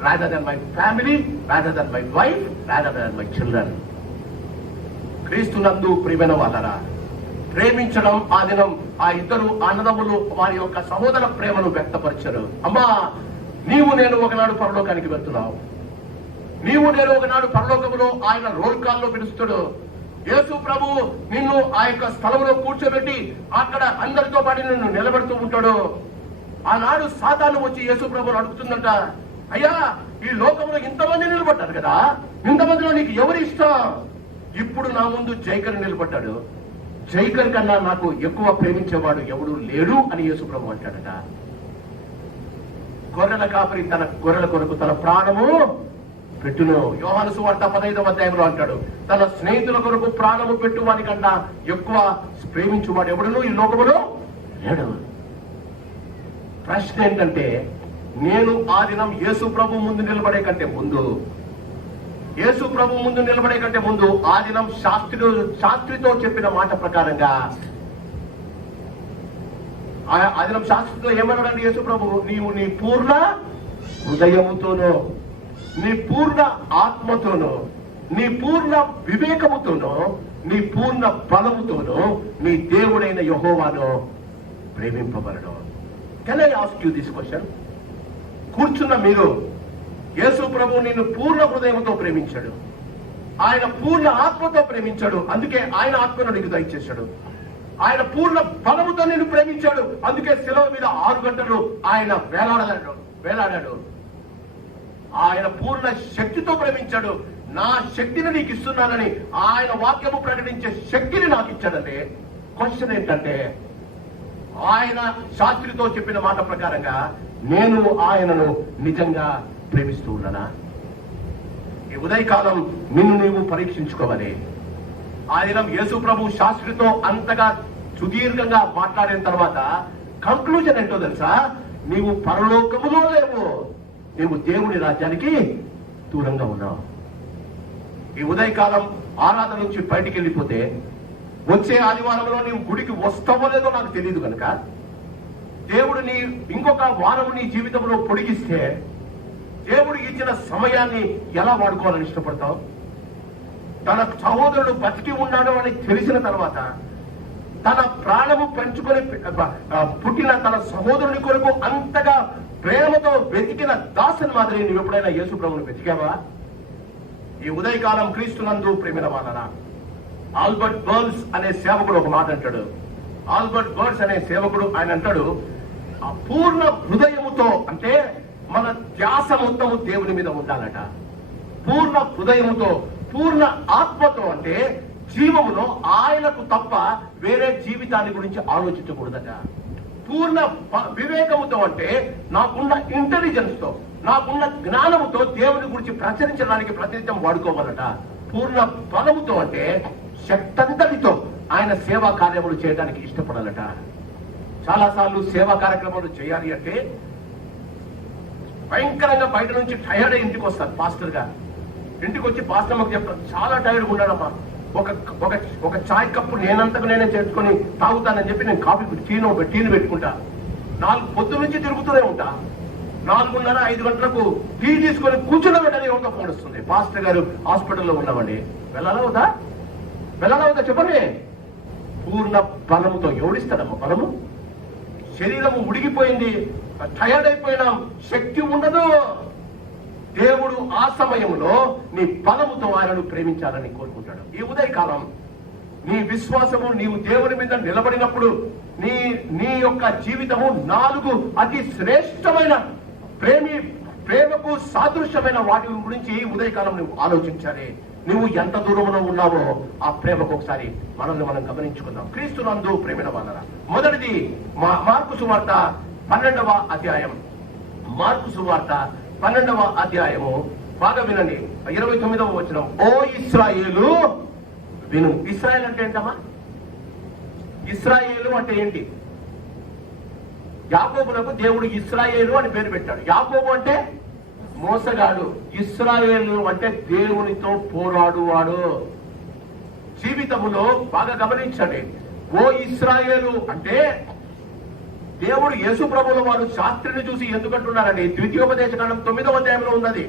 rather than my family, rather than my wife, rather than my children. క్రీస్తునందు ప్రియమైన వాళ్ళరా, ప్రేమించడం ఆ దినం ఆ ఇద్దరు అన్నదమ్ములు వారి యొక్క సహోదర ప్రేమను వ్యక్తపరిచారు. అమ్మా, నీవు నేను ఒకనాడు పరలోకానికి వెళ్తున్నావు. నీవు నేను ఒకనాడు పరలోకములో ఆయన రోల్ కాల్లో పిలుస్తాడు. యేసు ప్రభు నిన్ను ఆ యొక్క స్థలంలో కూర్చోబెట్టి అక్కడ అందరితో పాటు నిన్ను నిలబెడుతూ ఉంటాడు. ఆనాడు సాతాను వచ్చి యేసు ప్రభుని అడుగుతుందంట, అయ్యా, ఈ లోకంలో ఇంతమంది నిలబడ్డారు కదా, ఇంతమందిలో నీకు ఎవరు ఇష్టం? ఇప్పుడు నా ముందు జైకర్ నిలబడ్డాడు, జైకర్ కన్నా నాకు ఎక్కువ ప్రేమించేవాడు ఎవడు లేడు అని యేసు ప్రభు అంటాడట. గొర్రెల కాపరి తన గొర్రెల కొరకు తన ప్రాణము పెట్టును. యోహాను సువార్త 15వ అధ్యాయంలో అంటాడు, తన స్నేహితుల కొరకు ప్రాణము పెట్టు వానికన్నా ఎక్కువ ప్రేమించువాడు ఎవడును ఈ లోకములో లేడు. ప్రశ్న ఏంటంటే, నేను ఆ దినం యేసు ప్రభు ముందు నిలబడే కంటే ముందు ఆ దినం శాస్త్రితో చెప్పిన మాట ప్రకారంగా ఆ దినం శాస్త్రితో ఏమన్నాడండి యేసు ప్రభు? నీవు నీ పూర్ణ హృదయముతోనో, నీ పూర్ణ ఆత్మతోనో, నీ పూర్ణ వివేకముతోనో, నీ పూర్ణ బలముతోనో నీ దేవుడైన యెహోవాను ప్రేమింపబడను. Can I ask you this question? కూర్చున్న మీరు, యేసు ప్రభు నిన్ను పూర్ణ హృదయంతో ప్రేమించాడు, ఆయన పూర్ణ ఆత్మతో ప్రేమించాడు, అందుకే ఆయన ఆత్మను నీకు దయచేశాడు. ఆయన పూర్ణ బలముతో నిన్ను ప్రేమించాడు, అందుకే శిలువ మీద 6 గంటలు ఆయన వేలాడాడు. ఆయన పూర్ణ శక్తితో ప్రేమించాడు. నా శక్తిని నీకు ఇస్తున్నానని ఆయన వాక్యము ప్రకటించే శక్తిని నాకు ఇచ్చాడంటే, క్వశ్చన్ ఏంటంటే, ఆయన శాస్త్రితో చెప్పిన మాట ప్రకారంగా నేను ఆయనను నిజంగా ప్రేమిస్తూ ఉన్నానా? ఈ ఉదయకాలం నిన్ను నీవు పరీక్షించుకోవాలి. ఆ దినం యేసు ప్రభు శాస్త్రితో అంతగా సుదీర్ఘంగా మాట్లాడిన తర్వాత కంక్లూజన్ ఏంటో తెలుసా? నీవు పరలోకములో లేవు, నీవు దేవుని రాజ్యానికి దూరంగా ఉన్నావు. ఈ ఉదయకాలం ఆరాధన నుంచి బయటికి వెళ్ళిపోతే వచ్చే ఆదివారంలో నీవు గుడికి వస్తావో లేదో నాకు తెలియదు కనుక దేవుడు నీ ఇంకొక వారం నీ జీవితంలో పొడిగిస్తే దేవుడు ఇచ్చిన సమయాన్ని ఎలా వాడుకోవాలని ఇష్టపడతావు? తన సహోదరుడు బతికి ఉన్నాడు అని తెలిసిన తర్వాత తన ప్రాణము పెంచుకొని పుట్టిన తన సహోదరుని కొరకు అంతగా ప్రేమతో వెతికిన దాసన్ మాదిరి నువ్వు ఎప్పుడైనా యేసు ప్రభువును వెతికావా? ఈ ఉదయకాలం క్రీస్తునందు ప్రేమిన వాళ్ళరా, ఆల్బర్ట్ బర్న్స్ అనే సేవకుడు ఒక మాట అంటాడు. ఆల్బర్ట్ బర్న్స్ అనే సేవకుడు ఆయన అంటాడు, ఆ పూర్ణ హృదయముతో అంటే మన ధ్యాస మొత్తము దేవుని మీద ఉండాలట. పూర్ణ హృదయముతో, పూర్ణ ఆత్మతో అంటే జీవములో ఆయనకు తప్ప వేరే జీవితాన్ని గురించి ఆలోచించకూడదట. పూర్ణ వివేకముతో అంటే నాకున్న ఇంటెలిజెన్స్ తో, నాకున్న జ్ఞానముతో దేవుని గురించి ప్రచురించడానికి ప్రతినిత్యం వాడుకోవాలట. పూర్ణ బలముతో అంటే శక్తంతటితో ఆయన సేవా కార్యములు చేయడానికి ఇష్టపడాలట. చాలా సార్లు సేవా కార్యక్రమాలు చేయాలి అంటే భయంకరంగా బయట నుంచి టైర్డ్ అయి ఇంటికి వస్తారు. పాస్టర్ గా ఇంటికి వచ్చి పాస్టర్ మాకు చెప్తారు, చాలా టైర్డ్గా ఉన్నాడమ్మా, ఒక చాయ్ కప్పు నేనంతకు నేనే చేసుకొని తాగుతానని చెప్పి నేను కాఫీ టీని పెట్టుకుంటా. 4 పొద్దు నుంచి తిరుగుతూనే ఉంటా. 4:30, 5 గంటలకు టీ తీసుకొని కూర్చున్న వెంటనే ఒక ఫోన్ వస్తుంది, పాస్టర్ గారు హాస్పిటల్లో ఉన్నామండి. వెళ్ళాలవుతా చెప్పండి. పూర్ణ బలముతో ఎవడిస్తాడమ్మా బలము? శరీరము ఉడిగిపోయింది, టైర్డ్ అయిపోయినాం, శక్తి ఉండదు. దేవుడు ఆ సమయంలో నీ బలముతో ఆయనను ప్రేమించాలని కోరుకుంటాడు. ఈ ఉదయకాలం నీ విశ్వాసము నీవు దేవుని మీద నిలబడినప్పుడు నీ యొక్క జీవితము 4 అతి శ్రేష్టమైన ప్రేమకు సాదృశ్యమైన వాటి గురించి ఉదయకాలం నువ్వు ఆలోచించాలి. నువ్వు ఎంత దూరంలో ఉన్నావో ఆ ప్రేమకు ఒకసారి మనల్ని మనం గమనించుకుందాం. క్రీస్తునందు ప్రేమిన వాళ్ళరా, మొదటిది మార్కు సువార్త 12వ అధ్యాయం. మార్కు సువార్త 12వ అధ్యాయము బాగా వినండి. 29వ వచనం, ఓ ఇశ్రాయేలు విను. ఇశ్రాయేల్ అంటే ఏంటమ్మా? ఇశ్రాయేలు అంటే ఏంటి? యాకోబులకు దేవుడు ఇశ్రాయేలు అని పేరు పెట్టాడు. యాకోబు అంటే మోసగాడు, ఇశ్రాయేలు అంటే దేవునితో పోరాడువాడు. జీవితములో బాగా గమనించండి, ఓ ఇశ్రాయేలు అంటే దేవుడు యేసు ప్రభువుల వారు శాస్త్రిని చూసి ఎందుకంటున్నారండి? ద్వితీయోపదేశకాండం 9వ అధ్యాయంలో ఉన్నది.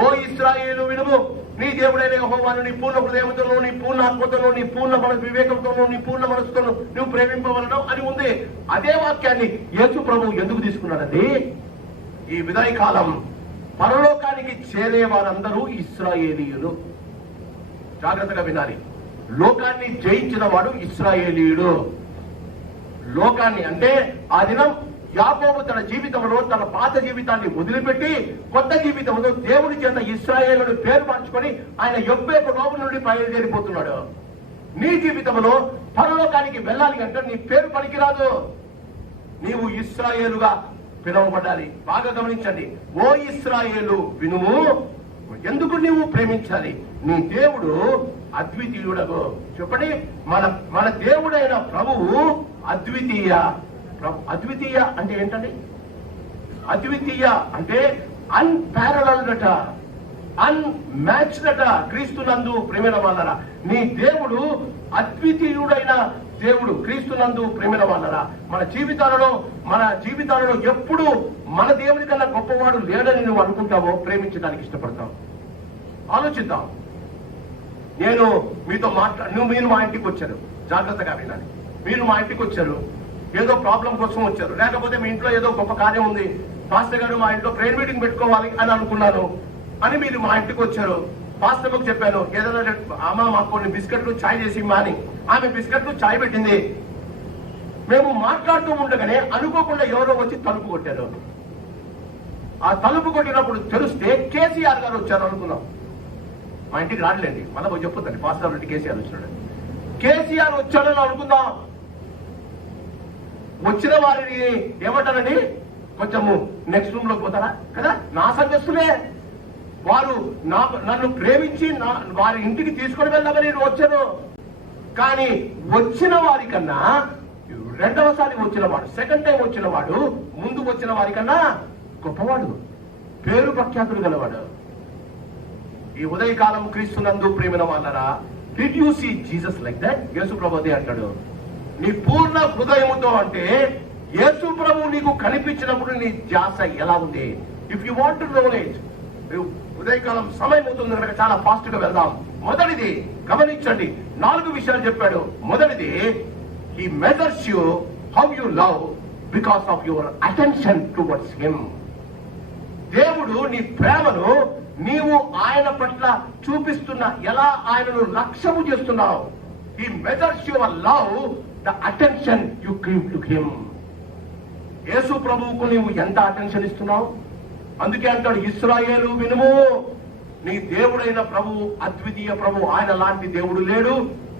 ఓ ఇశ్రాయేలు వినుము, నీ దేవుడైన యెహోవాను నీ పూర్ణ హృదయముతోనూ, నీ పూర్ణ ఆత్మతోనూ, నీ పూర్ణ వివేకంతోనూ, నీ పూర్ణ మనసుతోనూ నువ్వు ప్రేమింపవలను అని ఉంది. అదే వాక్యాన్ని యేసు ప్రభువు ఎందుకు తీసుకున్నాడండి? ఈ విదాయ కాలం పరలోకానికి చేరే వారందరూ ఇశ్రాయేలీయులు. జాగ్రత్తగా వినాలి. లోకాన్ని జయించిన వాడు ఇశ్రాయేలీయుడు. లోకాన్ని అంటే ఆ దినం యాకోబు తన జీవితంలో తన పాత జీవితాన్ని వదిలిపెట్టి కొత్త జీవితంలో దేవుడి చేత ఇశ్రాయేలుని పేరు మార్చుకొని ఆయన యొబ్బేపు నోము నుండి బయలుదేరిపోతున్నాడు. నీ జీవితంలో పరలోకానికి వెళ్ళాలి అంటే నీ పేరు పనికిరాదు, నీవు ఇశ్రాయేలుగా పిలువబడాలి. బాగా గమనించండి, ఓ ఇశ్రాయేలు వినుము, ఎందుకు నీవు ప్రేమించాలి? నీ దేవుడు అద్వితీయుడగు. చెప్పండి, మన దేవుడైన ప్రభువు అద్వితీయ. అద్వితీయ అంటే ఏంటండి? అద్వితీయ అంటే అన్పారలల్డ్ అట, అన్మ్యాచ్డ్ అట. క్రీస్తునందు ప్రేమిన వాళ్ళరా, నీ దేవుడు అద్వితీయుడైన దేవుడు. క్రీస్తునందు ప్రేమిన వాళ్ళరా, మన జీవితాలలో ఎప్పుడు మన దేవుని కన్నా గొప్పవాడు లేడని నువ్వు అనుకుంటావో ప్రేమించడానికి ఇష్టపడతావు. ఆలోచిద్దాం. నేను మీతో మీరు మా ఇంటికి వచ్చారు, జాగ్రత్తగా వినాలి. మీరు మా ఇంటికి వచ్చారు, ఏదో ప్రాబ్లం కోసం వచ్చారు, లేకపోతే మీ ఇంట్లో ఏదో గొప్ప కార్యం ఉంది, పాస్టర్ గారు మా ఇంట్లో ప్రేయర్ మీటింగ్ పెట్టుకోవాలి అని అనుకున్నాను అని మీరు మా ఇంటికి వచ్చారు. పాస్టర్ గారికి చెప్పాను, ఏదైనా అమ్మ మాకు కొన్ని బిస్కెట్లు చాయ్ చేసి ఇమ్మా అని. ఆమె బిస్కెట్లు చాయ్ పెట్టింది. మేము మాట్లాడుతూ ఉండగానే అనుకోకుండా ఎవరో వచ్చి తలుపు కొట్టారు. ఆ తలుపు కొట్టినప్పుడు తెలిస్తే కేసీఆర్ గారు వచ్చారు అనుకున్నాం. మా ఇంటికి రాడలేండి, మళ్ళీ చెప్పుతండి పాస్టర్ ఇంటి కేసీఆర్ వచ్చాడు. కేసీఆర్ వచ్చాడని అనుకుందాం. వచ్చిన వారిని ఏమంటారండి, కొంచెము నెక్స్ట్ రూమ్ లోకి పోతారా కదా, నా సంఘస్థులే. వారు నన్ను ప్రేమించి వారి ఇంటికి తీసుకొని వెళ్దామని వచ్చారు. కానీ వచ్చిన వారి కన్నా రెండవసారి వచ్చిన వాడు, సెకండ్ టైం వచ్చిన వాడు ముందు వచ్చిన వారి కన్నా గొప్పవాడు, పేరు ప్రఖ్యాతులు గలవాడు. ఈ ఉదయకాలం క్రీస్తునందు ప్రేమిన వాళ్ళరా, did you see Jesus like that? Yesu ప్రభు అదే అంటాడు, నీ పూర్ణ హృదయముతో అంటే యేసు ప్రభు నీకు కనిపించినప్పుడు నీ ధ్యాస ఎలా ఉంది? If you want to knowledge, ఉదయకాలం సమయం అవుతుంది కనుక చాలా ఫాస్ట్ గా వెళ్దాం. మొదటిది గమనించండి, 4 విషయాలు చెప్పాడు. మొదటిది, he measures you how you love because of your attention towards him. దేవుడు నీ ప్రేమను నీవు ఆయన పట్ల చూపిస్తున్న ఎలా ఆయనను లక్ష్యము చేస్తున్నావు. he measures your love the attention you give to him. యేసు ప్రభువుకు నీవు ఎంత అటెన్షన్ ఇస్తున్నావు? అందుకే అంటాడు, ఇశ్రాయేలు వినుము, నీ దేవుడైన ప్రభువు అద్వితీయ ప్రభువు. ఆయన లాంటి దేవుడు లేడు,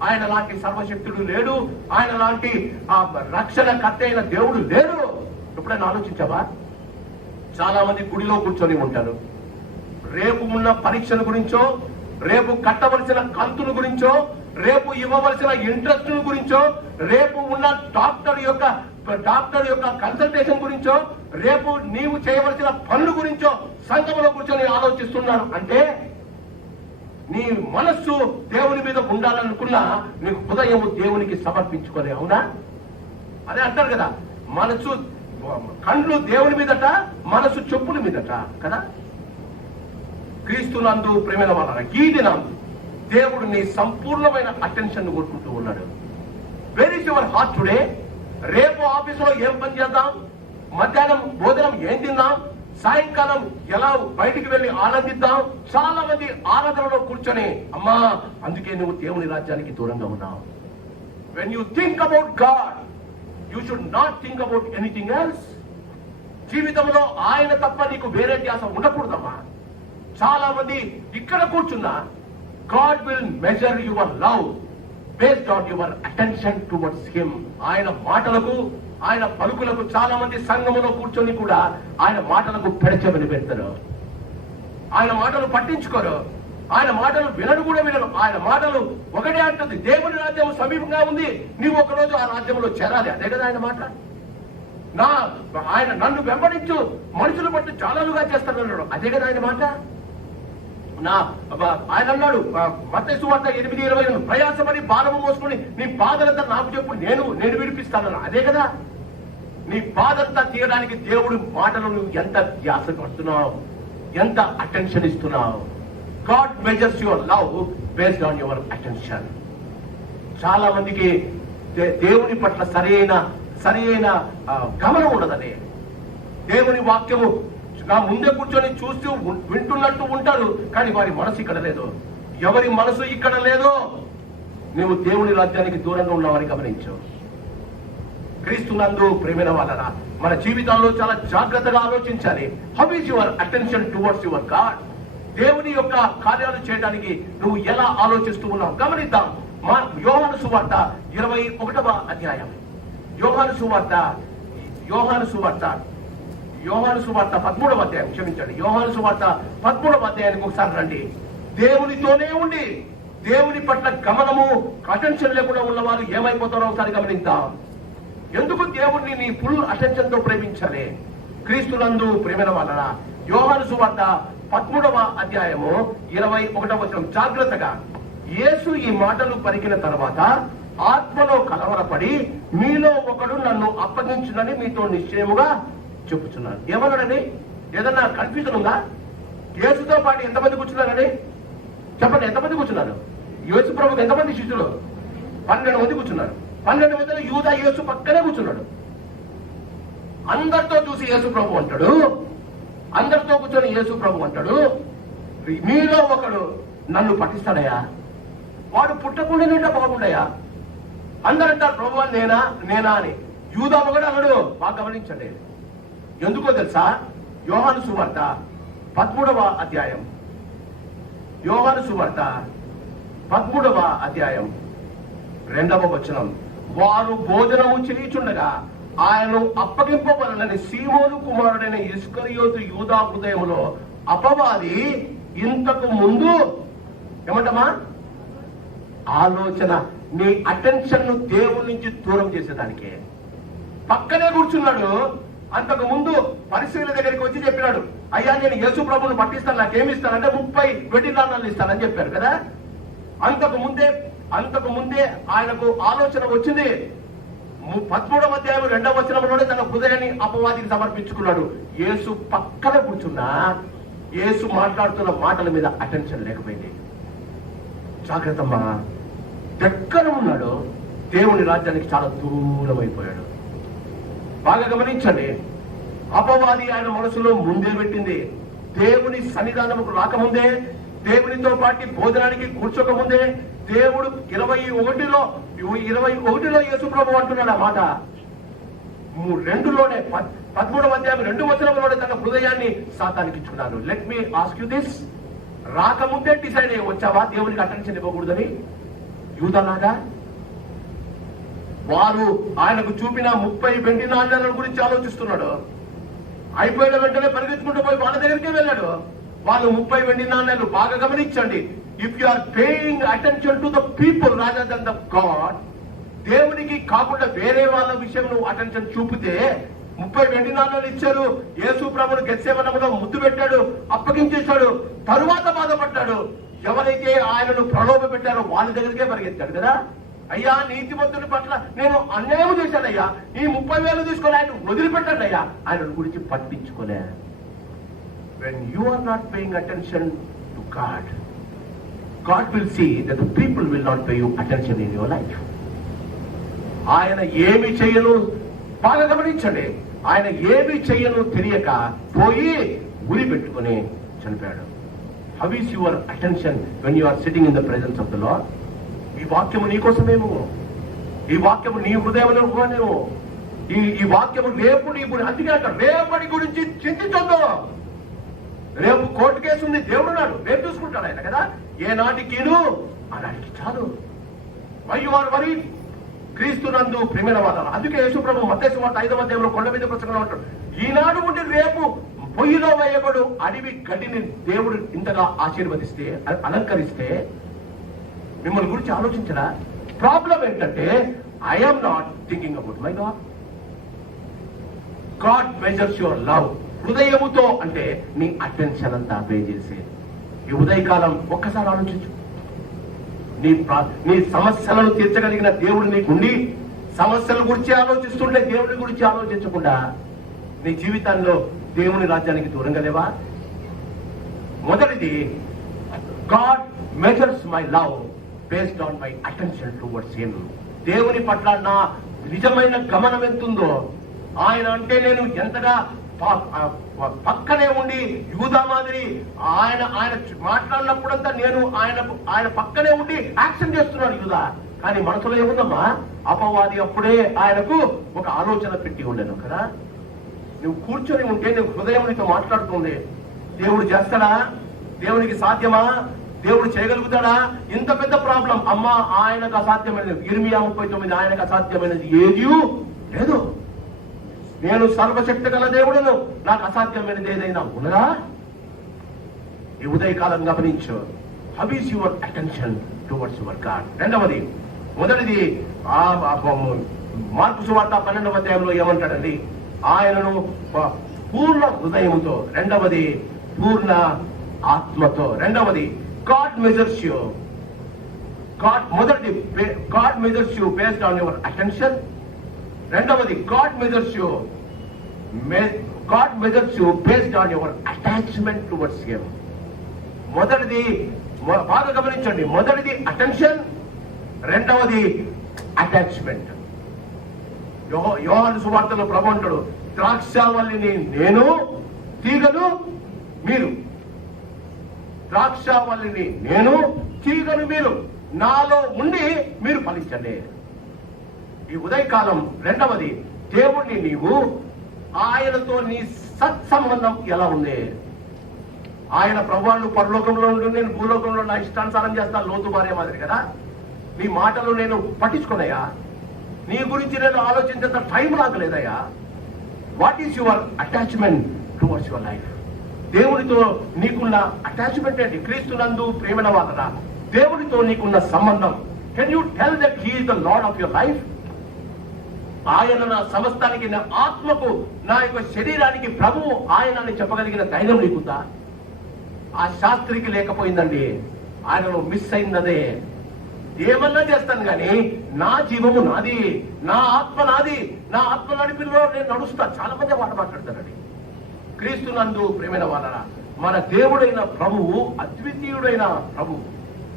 ఆయన లాంటి సర్వశక్తుడు లేడు, ఆయన లాంటి రక్షణ కర్త అయిన దేవుడు లేడు. ఎప్పుడైనా ఆలోచించావా? చాలా మంది గుడిలో కూర్చొని ఉంటారు, రేపు ఉన్న పరీక్షల గురించో, రేపు కట్టవలసిన కంతుల గురించో, రేపు ఇవ్వవలసిన ఇంట్రెస్ట్ గురించో, రేపు ఉన్న డాక్టర్ యొక్క కన్సల్టేషన్ గురించో, రేపు నీవు చేయవలసిన పనుల గురించో సంఘంలో కూర్చొని ఆలోచిస్తున్నారు. అంటే నీ మనస్సు దేవుని మీద ఉండాలనుకున్నా నీ హృదయం దేవునికి సమర్పించుకోలే. అవునా? అదే అంటారు కదా, మనసు కండ్లు దేవుని మీదట, మనసు చెప్పుల మీదట కదా. క్రీస్తునందు ప్రేమైన వాళ్ళ ఈ దినం దేవుడు నీ సంపూర్ణమైన అటెన్షన్ కోరుకుంటూ ఉన్నాడు. Where is your heart today? రేపు ఆఫీసులో ఏం పని చేద్దాం, మధ్యాహ్నం భోజనం ఏం తిందాం, సాయంకాలం ఎలా బయటికి వెళ్లి ఆనందిద్దాం. చాలా మంది ఆరాధనలో కూర్చొని, అమ్మా అందుకే నువ్వు దేవుని రాజ్యానికి దూరంగా ఉన్నావు. When you think about God, you should not think about anything else. జీవితంలో ఆయన తప్ప నీకు వేరే ధ్యాస ఉండకూడదమ్మా. చాలా మంది ఇక్కడ కూర్చున్నా, God will measure your love based on your attention towards him. ఆయన మాటలకు, ఆయన పలుకులకు చాలా మంది సంఘములో కూర్చొని కూడా ఆయన మాటలకు పెడచెవిని పెడతారు. ఆయన మాటలు పట్టించుకోరు, ఆయన మాటలు వినడు కూడా వినరు. ఆయన మాటలు ఒకటే అంటుంది, దేవుని రాజ్యం సమీపంగా ఉంది, నీవు ఒకరోజు ఆ రాజ్యంలో చేరాలి. అదే కదా ఆయన మాట. ఆయన నన్ను వెంబడించు, మనుషులు బట్టి చాలాలుగా చేస్తానన్నాడు. అదే కదా ఆయన మాట. ఆయన అన్నాడు మత్తయి సువార్త 8:20, ప్రయాసపడి భారము మోసుకుని నీ బాధలంతా నాకు చెప్పు, నేను విడిపిస్తాను. అదే కదా. నీ బాధంతా తీయడానికి దేవుడి మాటలు నువ్వు ఎంత ధ్యాస పడుతున్నావు, ఎంత అటెన్షన్ ఇస్తున్నావు. God measures your love based on your attention. చాలా మందికి దేవుని పట్ల సరైన గమనం ఉండదని. దేవుని వాక్యము నా ముందే కూర్చొని చూస్తూ వింటున్నట్టు ఉంటారు, కానీ వారి మనసు ఇక్కడ లేదు. ఎవరి మనసు ఇక్కడ లేదో నీవు దేవుని రాజ్యానికి దూరంగా ఉన్నావని గమనించు. క్రీస్తునందు ప్రేమైన వాళ్ళరా, మన జీవితాల్లో చాలా జాగ్రత్తగా ఆలోచించాలి. How is your attention towards your God? దేవుని యొక్క కార్యాలు చేయడానికి నువ్వు ఎలా ఆలోచిస్తూ ఉన్నావు గమనిద్దాం. యోహాను సువార్త 21వ అధ్యాయం, యోహాను సువార్త 13వ అధ్యాయం, క్షమించండి, యోహాను సువార్త 13వ అధ్యాయానికి ఒకసారి రండి. దేవునితోనే ఉండి దేవుని పట్ల గమనము, అటెన్షన్ లేకుండా ఉన్నవారు ఏమైపోతారో ఒకసారి గమనిద్దాం. ఎందుకు దేవుణ్ణి నీ ఫుల్ అటెన్షన్ తో ప్రేమించాలి? క్రీస్తునందు ప్రేమైన వాళ్ళరా, యోహాను సువార్త 13వ అధ్యాయము 21వ వచనం జాగ్రత్తగా. యేసు ఈ మాటలు పలికిన తర్వాత ఆత్మలో కలవరపడి, మీలో ఒకడు నన్ను అప్పగించునని మీతో నిశ్చయముగా చెప్పుచున్నాను. ఏమన్నాడండి? ఏదన్నా కన్ఫ్యూజన్ ఉందా? యేసుతో పాటు ఎంతమంది కూర్చున్నారండి? చెప్పండి, ఎంతమంది కూర్చున్నారు? యేసు ప్రభుకి ఎంతమంది శిష్యులు? 12 మంది కూర్చున్నారు. 12 మందిలో యూదా యేసు పక్కనే కూర్చున్నాడు. అందరితో చూసి యేసు ప్రభు అంటాడు, అందరితో కూర్చొని యేసు ప్రభు అంటాడు, మీలో ఒకడు నన్ను పట్టిస్తాడయా, వాడు పుట్టకుండానే బాగుండయా. అందరంటారు ప్రభు నేనా అని. యూదా ఒకడు అన్నాడు. బాగా గమనించండి, ఎందుకో తెలుసా? యోహాను సువార్త 13వ అధ్యాయం, యోహాను సువార్త 13వ అధ్యాయం 2వ వచనం. వారు భోజనము చేయుచుండగా ఆయనను అప్పగింపబడనని సీమోను కుమారుడైన ఇస్కరియోతు యూదా హృదయములో అపవాది ఇంతకు ముందు ఏమంటమా ఆలోచన నీ అటెన్షన్ ను దేవుడి నుంచి దూరం చేసేదానికే. పక్కనే కూర్చున్నాడు. అంతకు ముందు పరిశీలన దగ్గరికి వచ్చి చెప్పినాడు, అయ్యా నేను యేసు ప్రభువును పట్టిస్తాను, నాకేమి ఇస్తానంటే 30 వెండి నాణాలు ఇస్తానని చెప్పారు కదా. అంతకు ముందే ఆయనకు ఆలోచన వచ్చింది. 13వ అధ్యాయం 2వ వచనంలోనే తన హృదయాన్ని అపవాదికి సమర్పించుకున్నాడు. యేసు పక్కన కూర్చున్నా యేసు మాట్లాడుతున్న మాటల మీద అటెన్షన్ లేకపోయింది. జాగ్రత్తమ్మా, దగ్గర ఉన్నాడు, దేవుని రాజ్యానికి చాలా దూరం అయిపోయాడు. బాగా గమనించండి, అపవాది ఆయన మనసులో ముందే పెట్టింది. దేవుని సన్నిధానముకు రాకముందే, దేవునితో పాటు భోజనానికి కూర్చోకముందే, దేవుడు 21లో యేసు ప్రభు అంటున్నాడు ఆ మాట. 2లోనే 13వ అధ్యాయం 2వ వచనంలోనే తన హృదయాన్ని సాతానికి ఇచ్చుకున్నాను. Let me ask you this, రాకముందే డిసైడ్ అయ్యి వచ్చావా దేవునికి అటెన్షన్ ఇవ్వకూడదని? యూదలాగా వారు ఆయనకు చూపిన 30 వెండి నాణ్యాల గురించి ఆలోచిస్తున్నాడు. అయిపోయిన వెంటనే పరిగెత్తుకుంటూ పోయి వాళ్ళ దగ్గరికే వెళ్ళాడు. వాళ్ళు 30 వెండి నాణ్యాలు. బాగా గమనించండి, if you are paying attention to the people rather than the God, దేవునికి కాకుండా వేరే వాళ్ళ విషయం నువ్వు అటెన్షన్ చూపితే, 30 వెండి నాణ్యాలు ఇచ్చారు, యేసు ప్రభువును గెత్సేమనములో ముద్దు పెట్టాడు, అప్పగించేశాడు, తరువాత బాధపడ్డాడు. ఎవరైతే ఆయనను ప్రలోభ పెట్టారో వాళ్ళ దగ్గరికే పరిగెత్తాడు కదా. అయ్యా నీతిమంతుని పట్ల నేను అన్యాయం చేశానయ్యా, ఈ 30,000 తీసుకొని ఆయన వదిలిపెట్టండి అయ్యా, ఆయన గురించి పట్టించుకోలే. when you are not paying attention to God will see that the people will not pay you attention in your life. ఆయన ఏమి చేయను, బాగా గమనించండి, ఆయన ఏమి చేయను తెలియక పోయి ఉరి పెట్టుకుని చనిపోయాడు. How is your attention when you are sitting in the presence of the Lord? ఈ వాక్యము నీ కోసమేమో, ఈ వాక్యము నీ హృదయంలో, ఈ వాక్యము రేపు నీ అందుకే అంట, రేపటి గురించి చింతించొద్దు. రేపు కోర్టు కేసు ఉంది, దేవుడు నాడు రేపు చూసుకుంటాడు ఆయన కదా. ఏనాటికిను ఆనాటికి చాలు. Why you are worried? క్రీస్తునందు ప్రియమైన వాళ్ళ. అందుకే యేసు ప్రభు మత్తయి సువార్త 5వ అధ్యాయంలో కొండ మీద ప్రసంగంలో ఉంటాడు, ఈనాడు ఉండి రేపు పొయ్యిలో వేయబడు అడవి గడ్డిని దేవుడు ఇంతగా ఆశీర్వదిస్తే, అలంకరిస్తే మిమ్మల్ని గురించి ఆలోచించరా? ప్రాబ్లం ఏంటంటే I'm not thinking about my God. God measures your love. హృదయముతో అంటే నీ అటెన్షన్ అంతా పే చేసేది. ఈ ఉదయకాలం ఒక్కసారి ఆలోచించు. నీ సమస్యలను తీర్చగలిగిన దేవుడు నీకుండి సమస్యల గురించి ఆలోచిస్తుంటే దేవుడి గురించి ఆలోచించకుండా నీ జీవితాల్లో దేవుని రాజ్యానికి దూరంగా లేవా? మొదటిది, God measures my love based on my attention towards him. దేవుని పట్ల నా నిజమైన గమనం ఎంతుందో, ఆయన అంటే నేను ఎంతగా పక్కనే ఉండి యూదా మాదిరి ఆయన మాట్లాడినప్పుడంతా నేను ఆయన పక్కనే ఉండి యాక్షన్ చేస్తున్నాడు యూదా. కానీ మనసులో ఏముందమ్మా? అపవాది అప్పుడే ఆయనకు ఒక ఆలోచన పెట్టి ఉండేను కదా. నువ్వు కూర్చొని ఉంటే నువ్వు హృదయం నీతో మాట్లాడుతుంది. దేవుడు చేస్తాడా? దేవునికి సాధ్యమా? దేవుడు చేయగలుగుతాడా? ఇంత పెద్ద ప్రాబ్లం. అమ్మా, ఆయనకు అసాధ్యమైనది. ఇర్మియా 39, ఆయనకు అసాధ్యమైనది ఏది లేదు. నేను సర్వశక్తి గల దేవుడును, నాకు అసాధ్యమైనది ఏదైనా ఉన్నదా? ఈ ఉదయకాలం గమనించు. How is your attention towards your God? రెండవది, మొదటిది మార్కు సువార్త 12వ అధ్యాయంలో ఏమంటాడండి? ఆయనను పూర్ణ హృదయంతో. రెండవది, పూర్ణ ఆత్మతో. రెండవది, గాడ్ మెజర్స్ యూ. మొదటిది, God measures you based on your attention. రెండవది, God measures you based on your attachment towards him. మొదటిది బాగా గమనించండి, మొదటిది అటెన్షన్, రెండవది అటాచ్మెంట్. యోహాను సువార్తలో ప్రభు అంటాడు, ద్రాక్షావల్లిని నేను, తీగను మీరు. ద్రాక్షావల్లిని నేను, తీగను మీరు. నాలో ఉండి మీరు ఫలించండి. ఈ ఉదయకాలం రెండవది, దేవుణ్ణి నీవు ఆయనతో నీ సత్సంబంధం ఎలా ఉంది? ఆయన ప్రభువాళ్ళు పరలోకంలో ఉండి నేను భూలోకంలో నా ఇష్టానుసారం చేస్తాను, లోతు భార్య మాదిరి కదా. నీ మాటలు నేను పట్టించుకున్నాయా? నీ గురించి నేను ఆలోచించేంత టైం నాకు లేదయ్యా. What is your attachment towards your life? దేవుడితో నీకున్న అటాచ్మెంట్ ఏంటి? క్రీస్తునందు ప్రేమైన వాళ్ళరా, దేవుడితో నీకున్న సంబంధం can you tell that he is the lord of your life? ఆయన నా సమస్తానికి, నా ఆత్మకు, నా యొక్క శరీరానికి ప్రభువు ఆయన అని చెప్పగలిగిన ధైర్యం నీకుందా? ఆ శాస్త్రికి లేకపోయిందండి. ఆయనలో మిస్ అయిందదే. ఏమన్నా చేస్తాను కానీ నా జీవము నాది, నా ఆత్మ నాది, నా ఆత్మ నడిపిలో నేను నడుస్తా. చాలా మంది మాట మాట్లాడతారండి. క్రీస్తు నందు ప్రేమైన వాళ్ళరా, మన దేవుడైన ప్రభువు అద్వితీయుడైన ప్రభువు.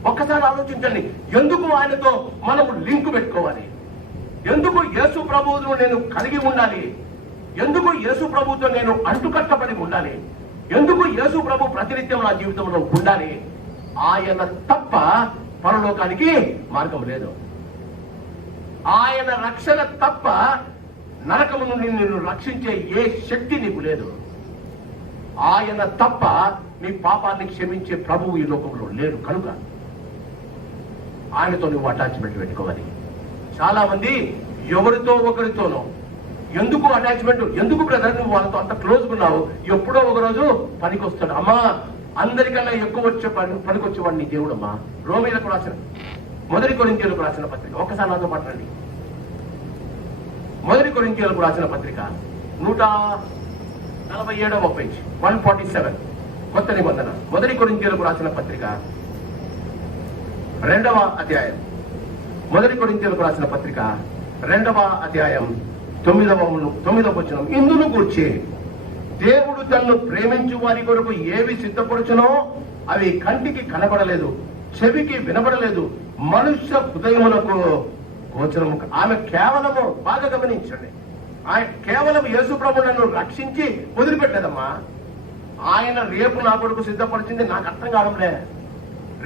ఒక్కసారి ఆలోచించండి, ఎందుకు ఆయనతో మనము లింకు పెట్టుకోవాలి? ఎందుకు యేసు ప్రభువును నేను కలిగి ఉండాలి? ఎందుకు యేసు ప్రభువుతో నేను అంటుకట్టబడి ఉండాలి? ఎందుకు యేసు ప్రభు ప్రతినిత్యం నా జీవితంలో ఉండాలి? ఆయన తప్ప పరలోకానికి మార్గం లేదు. ఆయన రక్షణ తప్ప నరకము నుండి నిన్ను రక్షించే ఏ శక్తి నీకు లేదు. ఆయన తప్ప నీ పాపాన్ని క్షమించే ప్రభువు ఈ లోకంలో లేడు. కనుక ఆయనతో నువ్వు అటాచ్మెంట్ పెట్టుకోవాలి. చాలా మంది ఎవరితో ఒకరితోనో ఎందుకు అటాచ్మెంట్? ఎందుకు బ్రదర్ నువ్వు వాళ్ళతో అంత క్లోజ్ ఉన్నావు? ఎప్పుడో ఒక రోజు పనికి వస్తాడు. అమ్మా, అందరికన్నా ఎక్కువ వచ్చే పనికొచ్చేవాడు నీ దేవుడమ్మా. రోమీలకు రాసిన, మొదటి కొరింథీయులకు రాసిన పత్రిక, ఒక్కసారి నాతో పట్టండి. మొదటి కొరింథీయులకు రాసిన పత్రిక 147వ పేజ్, 147, కొత్త నిబంధన. మొదటి కొరింథీయులకు రాసిన పత్రిక 2వ అధ్యాయం. మొదటి కొరింథీయులకు రాసిన పత్రిక 2వ అధ్యాయం 9వ వచనం. ఇందును గూర్చి దేవుడు తన్ను ప్రేమించు వారి కొరకు ఏవి సిద్ధపరచునో అవి కంటికి కనబడలేదు, చెవికి వినబడలేదు, మనుష్య హృదయములకు గోచరము. ఆమె కేవలము, బాగా గమనించండి, ఆయన కేవలం యేసు ప్రభు నన్ను రక్షించి వదిలిపెట్టలేదమ్మా. ఆయన రేపు నా కొరకు సిద్ధపరిచింది నాకు అర్థం కావడంలే.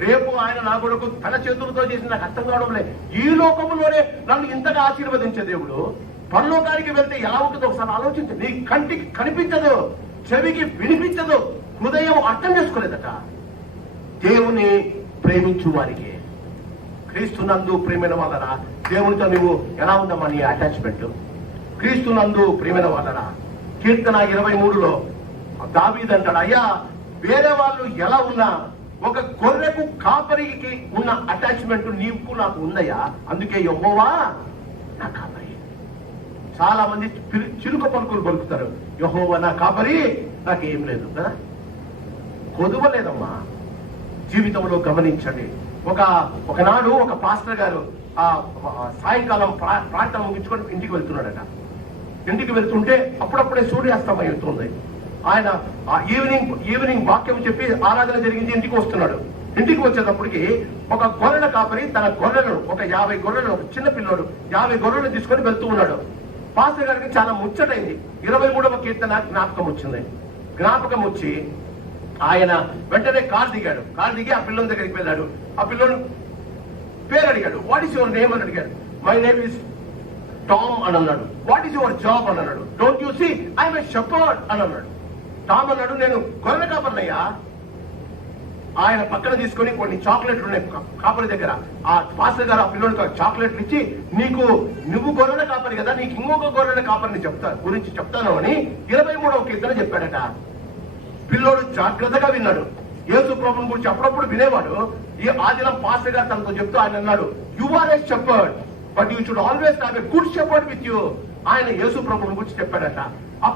రేపు ఆయన నా కొరకు తన చేతులతో చేసింది నాకు అర్థం కావడంలే. ఈ లోకములోనే నన్ను ఇంతగా ఆశీర్వదించే దేవుడు పరలోకానికి వెళ్తే ఎలా ఉంటుందో ఒకసారి ఆలోచించండి. నీ కంటికి కనిపించదు, చెవికి వినిపించదు, హృదయం అర్థం చేసుకోలేదట. దేవుని ప్రేమించు వారికి, క్రీస్తునందు ప్రేమైన వాళ్ళరా, దేవునితో నువ్వు ఎలా ఉందమ్మా నీ అటాచ్మెంట్? క్రీస్తునందు ప్రేమైన వాళ్ళరా, కీర్తన 23లో దావీదు అంటాడు, అయ్యా వేరే వాళ్ళు ఎలా ఉన్నా ఒక గొర్రెకు కాపరికి ఉన్న అటాచ్మెంట్ నీకు నాకు ఉందయ్యా, అందుకే యెహోవా నా కాపరి. చాలా మంది చిలుక పలుకులు పలుకుతారు, యెహోవా నా కాపరి, నాకేం లేదు కదా. కొదువలేదమ్మా జీవితంలో. గమనించండి, ఒకనాడు ఒక పాస్టర్ గారు ఆ సాయంకాలం ప్రార్థన ముగించుకొని ఇంటికి వెళ్తున్నాడట. ఇంటికి వెళ్తుంటే అప్పుడప్పుడే సూర్యాస్తమయం అవుతుంది. ఆయన ఈవినింగ్ వాక్యం చెప్పి ఆరాధన జరిగింది, ఇంటికి వస్తున్నాడు. ఇంటికి వచ్చేటప్పటికి ఒక గొర్రెల కాపరి తన గొర్రెలను, ఒక 50 గొర్రెలు, ఒక చిన్న పిల్లోడు 50 గొర్రెలు తీసుకొని వెళ్తూ ఉన్నాడు. పాస్టర్ గారికి చాలా ముచ్చటైంది. 23వ కీర్తన జ్ఞాపకం వచ్చి ఆయన వెంటనే కారు దిగాడు. కారు దిగి ఆ పిల్లోని దగ్గరికి వెళ్ళాడు. ఆ పిల్లోని పేరు అడిగాడు. వాట్ ఈస్ యువర్ నేమ్ అని అడిగాడు. మై నేమ్ ఈస్ టామ్ అని అన్నాడు. వాట్ ఈస్ యువర్ జాబ్ అని అన్నాడు. Don't you see I'm a shepherd అని అన్నాడు. టామ్ అన్నాడు, నేను గొర్రెల కాపరినయ్యా. ఆయన పక్కన తీసుకొని కొన్ని చాక్లెట్లు ఉన్నాయి కాపరి దగ్గర. ఆ పాస్టర్ గారు ఆ పిల్లలకి చాక్లెట్లు ఇచ్చి, నువ్వు గొర్రెల కాపరి కదా, నీకు ఇంకొక గొర్రెల కాపరిని గురించి చెప్తాను అని 23వ కీర్తన చెప్పాడట. పిల్లోడు జాగ్రత్తగా విన్నాడు. యేసు ప్రభువుని గురించి అప్పుడప్పుడు వినేవాడు. ఈ ఆదినం పాస్టర్ గారు తనతో చెప్తూ ఆయన అన్నాడు, you are a shepherd but you should always have a good shepherd with you. ఆయన యేసు ప్రభువుని గురించి చెప్పాడట. ఆ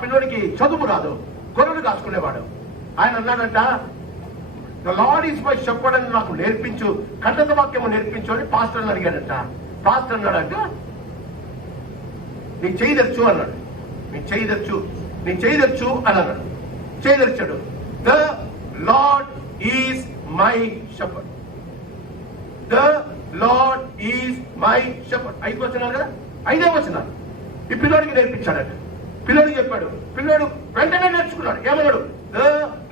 పిల్లోడికి చదువు రాదు, గొర్రెలు కాసుకునేవాడు. ఆయన అన్నాడంట, the lord is my shepherd అని నాకు నేర్పించు, ఖండత వాక్యము నేర్పించు అని పాస్టర్ అడిగాడంట. పాస్టర్ అన్నాడంట, నీ చేయి తెరచు అన్నాడు. నీ చేయి తెరచు అని అన్నాడు. చేయి తెరిచాడు. The lord is my shepherd, the lord is my shepherd. 5 వచనాలు కదా, 5వ వచనాలు ఈ పిల్లోడికి నేర్పించాడట. పిల్లోడికి చెప్పాడు. పిల్లోడు వెంటనే నేర్చుకున్నాడు. ఏమన్నాడు? The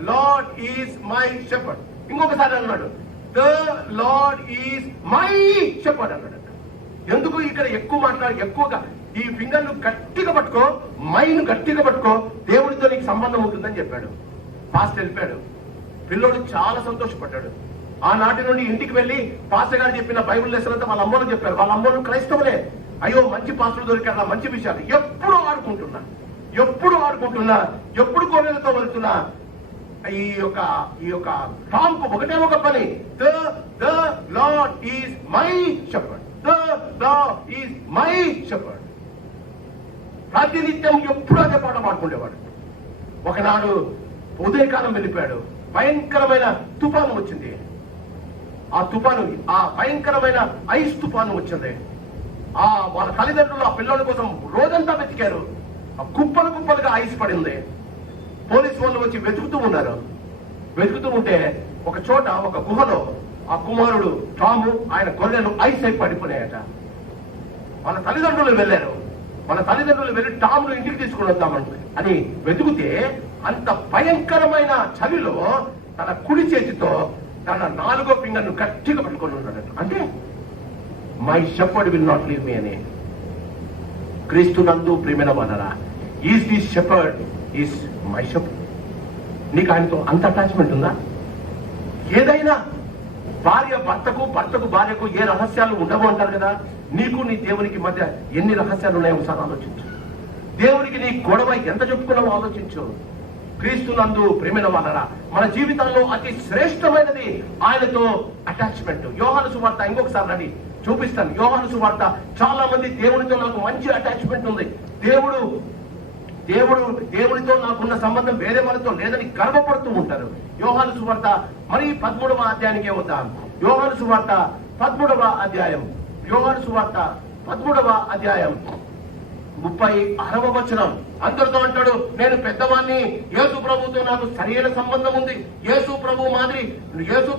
lord is my shepherd. ఇంకొకసారి అన్నాడు, the lord is my shepherd అన్నాడు. ఎందుకు ఇక్కడ ఎక్కువగా ఈ ఫింగర్ను గట్టిగా పట్టుకో, మైను గట్టిగా పట్టుకో, దేవుడితో నీకు సంబంధం ఉంటుందని చెప్పాడు. పాస్టర్ వెళ్ళిపోయాడు. పిల్లోడు చాలా సంతోషపడ్డాడు. ఆనాటి నుండి ఇంటికి వెళ్లి పాస్టర్ గారు చెప్పిన బైబిల్ లెసన్ అంతా వాళ్ళ అమ్మలు చెప్పారు. వాళ్ళ అమ్మలు క్రైస్తవులే. అయ్యో మంచి పాస్టర్లు దొరికారు, మంచి విషయాలు ఎప్పుడు ఆడుకుంటున్నా, ఎప్పుడు గొర్రెలతో వెళ్తున్నా. ఈ యొక్క టాంకు ఒకటే ఒక పని, the lord lord is my shepherd, the lord is my shepherd. ప్రాతినిత్యం ఎప్పుడు అదే పాట పాడుకునేవాడు. ఒకనాడు ఉదయకాలం వెళ్ళిపోయాడు, భయంకరమైన తుఫాను వచ్చింది. ఆ భయంకరమైన ఐస్ తుఫాను వచ్చింది. వాళ్ళ తల్లిదండ్రులు ఆ పిల్లల కోసం రోజంతా వెతికారు. ఆ కుప్పలుగా ఐస్ పడింది. పోలీసు వాళ్ళు వచ్చి వెతుకుతూ ఉన్నారు. వెతుకుతూ ఉంటే ఒక చోట ఒక గుహలో ఆ కుమారుడు టాము, ఆయన గొర్రెలు ఐస్ అయి పడిపోయాయట. వాళ్ళ తల్లిదండ్రులు వెళ్ళి టామును ఇంటికి తీసుకుని వద్దామని అని వెతుకుతే అంత భయంకరమైన చలిలో తన కుడి చేతితో తన 4వ ఫింగర్ను గట్టిగా పట్టుకొని ఉన్నాడు. అంటే my shepherd will not leave me అని. క్రీస్తునందు ప్రియమైన వారలారా, is the shepherd is my shepherd. నీకు ఆయనతో అంత అటాచ్మెంట్ ఉందా? ఏదైనా భార్య భర్తకు భార్యకు ఏ రహస్యాలు ఉండవు అంటారు కదా. నీకు నీ దేవునికి మధ్య ఎన్ని రహస్యాలు ఉన్నాయో ఒకసారి ఆలోచించు. దేవునికి నీ గొడవ ఎంత చెప్పుకున్నావో ఆలోచించు. క్రీస్తునందు ప్రేమైన వారలారా, మన జీవితాల్లో అతి శ్రేష్టమైనది ఆయనతో అటాచ్మెంట్. యోహాను సువార్త ఇంకొకసారి రండి చూపిస్తాను. యోహాను సువార్త, చాలా మంది దేవునితో నాకు మంచి అటాచ్మెంట్ ఉంది, దేవుడితో నాకున్న సంబంధం వేరే వాళ్ళతో లేదని గర్వపడుతూ ఉంటారు. యోహాను సువార్త మరి 13వ అధ్యాయానికే వద్దాం. యోహాను సువార్త 13వ అధ్యాయం 36వ వచనం. అందరితో అంటాడు, నేను పెద్దవాడిని, యేసు ప్రభుతో నాకు సరైన సంబంధం ఉంది. యేసు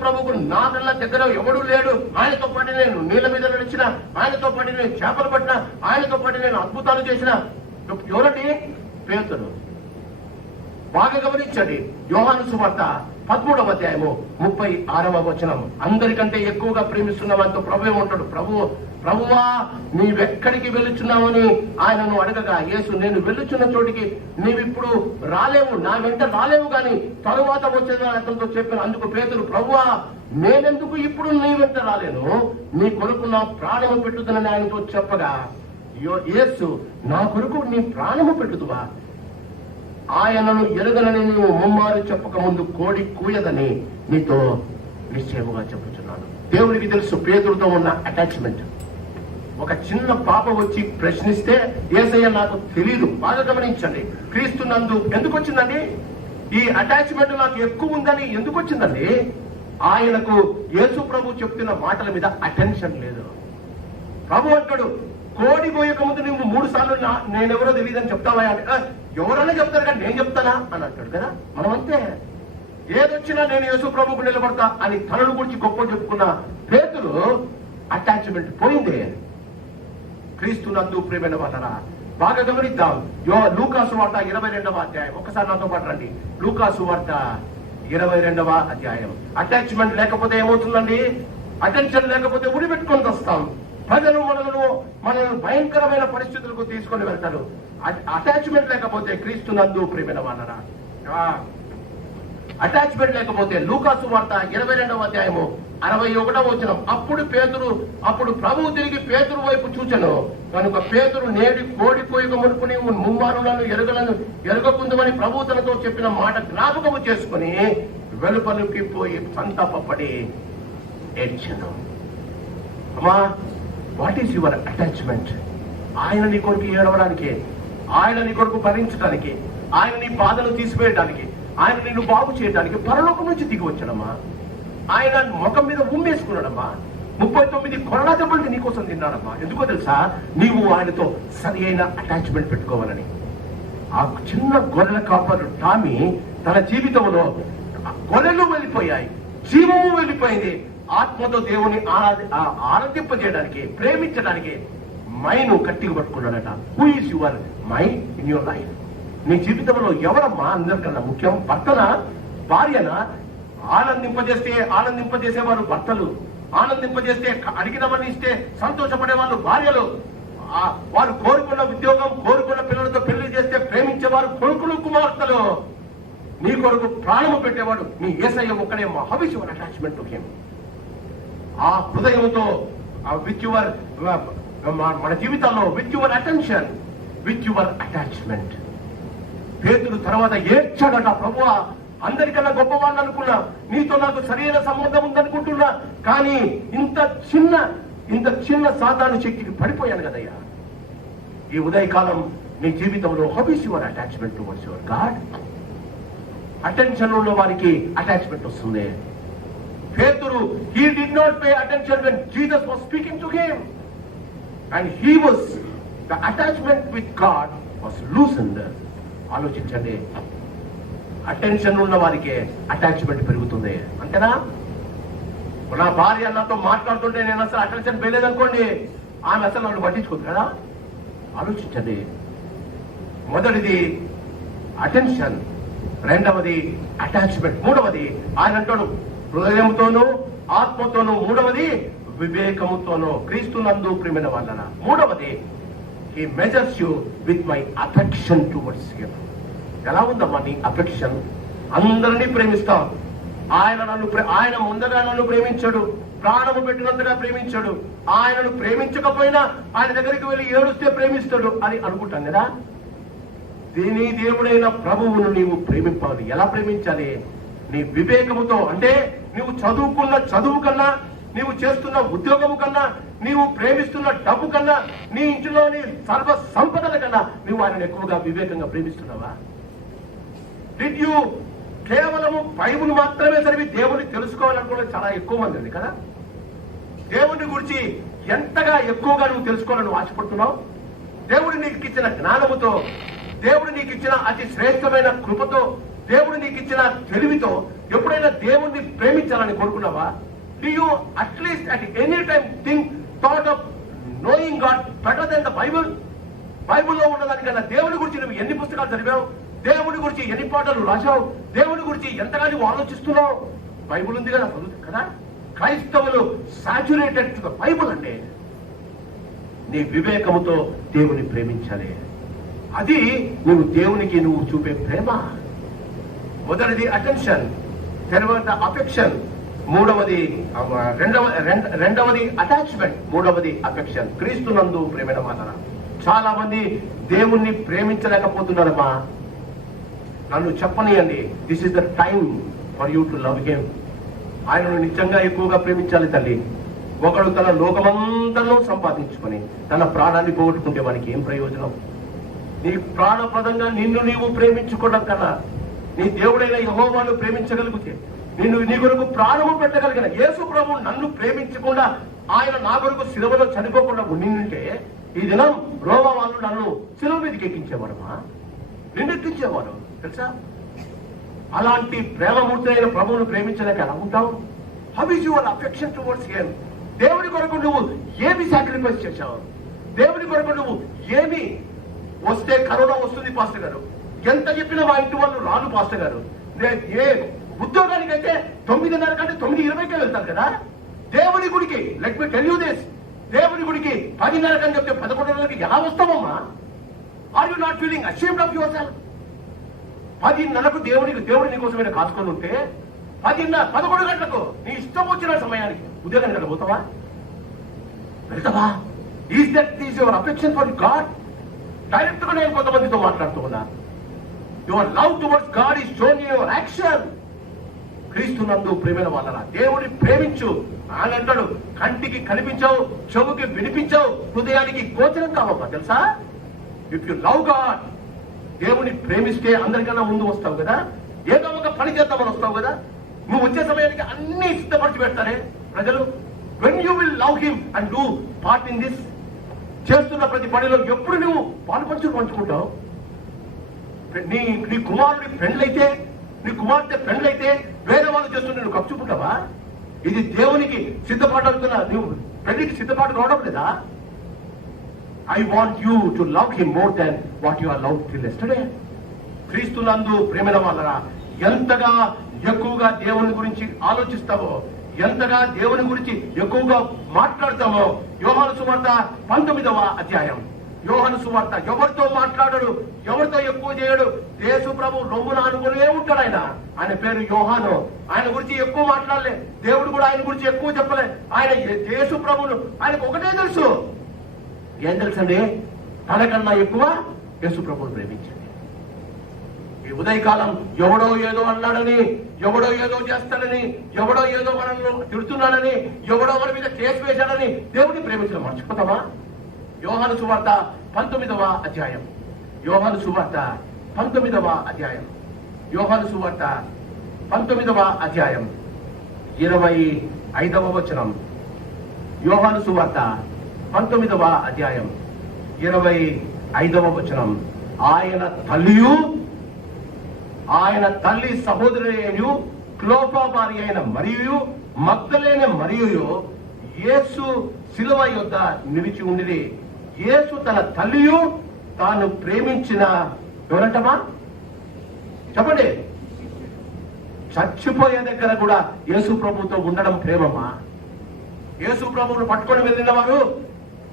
ప్రభుకు నాకన్నా దగ్గర ఎవడూ లేడు. ఆయనతో పాటు నేను నీళ్ళ మీద నడిచిన, ఆయనతో పాటు నేను చేపలు పట్టిన, ఆయనతో పాటు నేను అద్భుతాలు చేసిన. ఎవరండి? పేతురు. బాగా గమనించండి. యోహాను సువార్త 13వ అధ్యాయము 36వ వచనం. అందరికంటే ఎక్కువగా ప్రేమిస్తున్న వారితో ప్రభు ఏమంటాడు? ప్రభువా నీవెక్కడికి వెళ్ళుచున్నావని ఆయనను అడగగా యేసు, నేను వెళ్ళుచున్న చోటికి నీవిప్పుడు రాలేవు, నా వెంట రాలేవు, గాని తరువాత వచ్చేదని అతనితో చెప్పాను. అందుకు పేతురు, ప్రభువా నేనెందుకు ఇప్పుడు నీ వెంట రాలేను? నీ కొరకు నా ప్రాణము పెట్టుదనని ఆయనతో చెప్పగా యేసు, నా కొరకు నీ ప్రాణము పెట్టుదువా? ఆయనను ఎరగనని నీవు ముమ్మారు చెప్పక ముందు కోడి కూయదని నీతో నిశ్చయముగా చెప్పుచున్నాను. దేవునికి తెలుసు పేతురుతో ఉన్న అటాచ్మెంట్. ఒక చిన్న పాప వచ్చి ప్రశ్నిస్తే యేసయ్య నాకు తెలియదు. బాగా గమనించండి. క్రీస్తునందు ఎందుకు వచ్చిందండి ఈ అటాచ్మెంట్? నాకు ఎక్కువ ఉందని ఎందుకు వచ్చిందండి? ఆయనకు యేసు ప్రభు చెప్తున్న మాటల మీద అటెన్షన్ లేదు. ప్రభు అంటాడు, కోడి పోయక ముందు నువ్వు 3 సార్లు నేనెవరో తెలియదని చెప్తావా అంటే, ఎవరైనా చెప్తారు కానీ నేను చెప్తానా అని అంటాడు కదా. మనం అంతే, ఏదొచ్చినా నేను యేసు ప్రభుకు నిలబడతా అని తనను గురించి గొప్ప చెప్పుకున్న పేతురు అటాచ్మెంట్ పోయింది. క్రీస్తునందు ప్రియమైన వారలారా, బాగా గమనిద్దాం. లూకాసు వార్త 22వ అధ్యాయం. ఒకసారి నాతో పాటు రండి. లూకాసు వార్త 22వ అధ్యాయం. అటాచ్మెంట్ లేకపోతే ఏమవుతుందండి? అటెన్షన్ లేకపోతే ఉడిపెట్టుకొని వస్తాం. ప్రజలు మనల్ని భయంకరమైన పరిస్థితులకు తీసుకొని వెళ్తారు. అటాచ్మెంట్ లేకపోతే క్రీస్తునందు ప్రియమైన వారలారా, అటాచ్మెంట్ లేకపోతే లూకాసు వార్త 22వ అధ్యాయము 61వ వచనం. అప్పుడు ప్రభువు తిరిగి పేతురు వైపు చూచెను. కనుక పేతురు, నేడి కోడి కోయక మునుపు నీవు ముమ్మారు నన్ను ఎరగకుందుమని ప్రభువు తనతో చెప్పిన మాట జ్ఞాపకము చేసుకుని వెలుపలికి పోయి సంతాపపడి ఏడ్చెను. అమ్మా, వాట్ ఈస్ యువర్ అటాచ్మెంట్? ఆయన నీ కొరకు ఏడవడానికి, ఆయన నీ కొరకు భరించడానికి, ఆయన నీ బాధను తీసివేయడానికి, ఆయన నిన్ను బాగు చేయడానికి పరలోకం నుంచి దిగి వచ్చాడమ్మా. ఆయన ముఖం మీద ఉమ్మేసుకున్నాడమ్మా. 39 కొరడా దెబ్బలు నీకోసం తిన్నాడమ్మా. ఎందుకో తెలుసా? నీవు ఆయనతో సరి అయిన అటాచ్మెంట్ పెట్టుకోవాలని. ఆ చిన్న గొర్రెల కాపరు టామీ తన జీవితంలో గొర్రెలు వెళ్ళిపోయాయి, జీవము వెళ్ళిపోయింది. ఆత్మతో దేవుని ఆరాధింపజేయడానికి, ప్రేమించడానికి మైను గట్టిగా పట్టుకున్నాడట. Who is your my in your life? నీ జీవితంలో ఎవరమ్మా అందరికన్నా ముఖ్యం? భర్తనా, భార్యనా? ఆనందింపజేసేవారు భర్తలు, ఆనందింపజేస్తే అడిగినవన్నీ ఇస్తే సంతోషపడే వాళ్ళు భార్యలు, వారు కోరుకున్న ఉద్యోగం, కోరుకున్న పిల్లలతో పెళ్లి చేస్తే ప్రేమించేవారు కొడుకులు, కుమార్తెలు. నీ కొరకు ప్రాణము పెట్టేవాడు నీ యేసయ్య ఒక్కడే. How is your attachment to him? ఆ హృదయంతో మన జీవితాల్లో with your attention, with your attachment. పేతురు తర్వాత ఏడ్చాడట, ప్రభువా అందరికన్నా గొప్పవాళ్ళు అనుకున్నా, నీతో నాకు సరైన సంబంధం ఉందనుకుంటున్నా, కానీ ఇంత చిన్న సాధారణ శక్తికి పడిపోయాను కదయ్యా. ఈ ఉదయకాలం నీ జీవితంలో how is your attachment towards your God? Attention ఉన్న వారికి అటాచ్మెంట్ వస్తుంది. పేతురు, he did not pay attention when Jesus was speaking to him, and the attachment with God was loosened. ఆలోచించండి, అటెన్షన్ ఉన్న వారికి అటాచ్మెంట్ పెరుగుతుంది. అంతేనా? నా భార్య నాతో మాట్లాడుతుంటే నేను అసలు అటెన్షన్ పెరగలేదనుకోండి, ఆమె అసలు నన్ను పట్టించుకోదు కదా. ఆలోచించండి. మొదటిది అటెన్షన్, రెండవది అటాచ్మెంట్, మూడవది ఆయన అంటాడు హృదయంతోనూ ఆత్మతోనూ, మూడవది వివేకముతోనూ క్రీస్తునందు ప్రియమైన వాళ్ళన. మూడవది he measures you with my affection towards him. ఎలా ఉందమ్మా నీ అఫెక్షన్? అందరినీ ప్రేమిస్తాం. ఆయన ముందుగా నన్ను ప్రేమించాడు, ప్రాణము పెట్టినంతగా ప్రేమించాడు. ఆయనను ప్రేమించకపోయినా ఆయన దగ్గరికి వెళ్ళి ఏడుస్తే ప్రేమిస్తాడు అని అనుకుంటాం కదా. దీని దేవుడైన ప్రభువును నీవు ప్రేమింపాలి. ఎలా ప్రేమించాలి? నీ వివేకముతో. అంటే నీవు చదువుకున్న చదువు కన్నా, నీవు చేస్తున్న ఉద్యోగము కన్నా, నీవు ప్రేమిస్తున్న డబ్బు కన్నా, నీ ఇంటిలోని సర్వ సంపదల కన్నా నువ్వు ఆయనను ఎక్కువగా వివేకంగా ప్రేమిస్తున్నావా? డిడ్ యూ కేవలము బైబుల్ మాత్రమే చదివి దేవుని తెలుసుకోవాలనుకునే చాలా ఎక్కువ మంది ఉంది కదా. దేవుని గురించి ఎంతగా ఎక్కువగా నువ్వు తెలుసుకోవాలని నువ్వు ఆశపడుతున్నావు? దేవుడు నీకు ఇచ్చిన జ్ఞానముతో, దేవుడు నీకు ఇచ్చిన అతి శ్రేష్టమైన కృపతో, దేవుడు నీకు ఇచ్చిన తెలివితో ఎప్పుడైనా దేవుణ్ణి ప్రేమించాలని కోరుకున్నావా? Do you at least at any time thought of knowing God better than the Bible? బైబుల్లో ఉన్నదానికన్నా దేవుని గురించి నువ్వు ఎన్ని పుస్తకాలు చదివావు? దేవుని గురించి ఎన్ని పాటలు రాశావు? దేవుని గురించి ఎంతగా నువ్వు ఆలోచిస్తున్నావు? బైబుల్ ఉంది కదా, చదువుతుంది కదా. క్రైస్తవులు సాచురేటెడ్ టు ద బైబుల్. అంటే నీ వివేకముతో దేవుని ప్రేమించాలి. అది నువ్వు దేవునికి నువ్వు చూపే ప్రేమ. మొదటిది అటెన్షన్, తర్వాత అఫెక్షన్, రెండవది అటాచ్మెంట్, మూడవది అఫెక్షన్. క్రీస్తునందు ప్రేమైన మాట. చాలా మంది దేవుణ్ణి ప్రేమించలేకపోతున్నారమ్మా. నన్ను చెప్పనియండి, this is the time for you to love him. ఆయనను నిజంగా ఎక్కువగా ప్రేమించాలి తల్లి. ఒకడు తన లోకమంతలో సంపాదించుకొని తన ప్రాణాన్ని పోగొట్టుకుంటే వానికి ఏం ప్రయోజనం? నీ ప్రాణప్రదంగా నిన్ను నీవు ప్రేమించుకోవడం కన్నా నీ దేవుడైన యెహోవాను ప్రేమించగలిగితే, నీ కొరకు ప్రాణము పెట్టగలిగిన యేసు ప్రభు నన్ను ప్రేమించకుండా ఆయన నా కొరకు శిలువలో చనిపోకుండా ఉండింటే ఈ దినం రోమా వాళ్ళు నన్ను శిలువ మీదకి ఎక్కించేవారమ్మా, నిన్నెక్కించేవారు తెలుసా. అలాంటి ప్రేమమూర్తి అయిన ప్రభువును ప్రేమించలేక ఎలా ఉంటావు? How is your affection towards him? దేవుని కొరకు నువ్వు ఏమి సాక్రిఫైస్ చేశావు? దేవుని కొరకు నువ్వు ఏమి? వస్తే కరోనా వస్తుంది పాస్టర్ గారు, ఎంత చెప్పినా మా ఇంటి వాళ్ళు రాను పాస్టర్ గారు. ఏ ఉద్యోగానికి అయితే 9:30 కంటే 9:20కే వెళ్తారు కదా. దేవుని గుడికి let me tell you this, దేవుని గుడికి 10:30 అని చెప్తే 11:30కి ఎలా వస్తామమ్మా? Are you not feeling ashamed of yourself? 10:30కు దేవుడి నీకోసమైనా కాసుకొని ఉంటే 11 గంటలకు నీ ఇష్టం వచ్చిన సమయానికి ఉద్యోగానికి వెళ్ళి పోతావా? వెళ్తావా? Is that is your affection for God? Direct గా నేను కొంతమందితో మాట్లాడుతూ ఉన్నా. Your love towards God is shown in your action. క్రీస్తునందు ప్రేమైన వాళ్ళ దేవుని ప్రేమించు. ఆయన అంటాడు, కంటికి కనిపించావు, చెవుకి వినిపించావు, హృదయానికి గోచరం కావమ్మా తెలుసా. ఇఫ్ యు లవ్ గాడ్, దేవుని ప్రేమిస్తే అందరికన్నా ముందు వస్తావు కదా. ఏదో ఒక పని చేద్దామని వస్తావు కదా. నువ్వు వచ్చే సమయానికి అన్ని సిద్ధపరిచి పెడతారే ప్రజలు. When you will love him and do part in this, చేస్తున్న ప్రతి పనిలో ఎప్పుడు నువ్వు పంచుకుంటావు? నీ కుమారుడి ఫ్రెండ్లైతే, నీ కుమార్తె ఫ్రెండ్లైతే వేరే వాళ్ళు చేస్తుంటే నువ్వు కప్పుచుకుంటావా? ఇది దేవునికి సిద్ధపాటు, నువ్వు పెళ్లికి సిద్ధపాటు రావడం లేదా? I want you to love him more than what you are love till yesterday. క్రీస్తునందు ప్రేమైన వాళ్ళరా, ఎంతగా ఎక్కువగా దేవుని గురించి ఆలోచిస్తావో, ఎంతగా దేవుని గురించి ఎక్కువగా మాట్లాడతామో. యోహాను సువార్త 19వ అధ్యాయం. యోహాను సువార్త ఎవరితో మాట్లాడడు, ఎవరితో ఎక్కువ చేయడు. యేసు ప్రభు రొమ్మున అనుకునే ఉంటాడు. ఆయన పేరు యోహాను. ఆయన గురించి ఎక్కువ మాట్లాడలే. దేవుడు కూడా ఆయన గురించి ఎక్కువ చెప్పలే. ఆయన యేసు ప్రభును ఆయనకు ఒకటే తెలుసు. ఏం తెలుసండి? తనకన్నా ఎక్కువ యేసు ప్రభుని ప్రేమించండి. ఈ ఉదయకాలం ఎవడో ఏదో అన్నాడని, ఎవడో ఏదో చేస్తాడని, ఎవడో ఏదో మనల్ని తిడుతున్నాడని, ఎవడో మన మీద కేసు వేశాడని దేవుడిని ప్రేమించడం మర్చిపోతామా? యోహాను సువార్త 19వ అధ్యాయం, యోహాను సువార్త 19వ అధ్యాయం, యోహాను సువార్త 19వ అధ్యాయం 25వ వచనం. యోహాను సువార్త 19వ అధ్యాయం 25వ వచనం. ఆయన తల్లి సహోదరి క్లోపా భార్య అయిన మరియు మగ్దలేనే మరియు యేసు శిలువ యొద్ద నిలిచి ఉండిరి. యేసు తన తల్లియు తాను ప్రేమించిన ఎవరంటమా చెప్పండి, చచ్చిపోయే దగ్గర కూడా యేసు ప్రభుతో ఉండడం ప్రేమమ్మా. యేసు ప్రభువును పట్టుకొని వెళ్ళిన వారు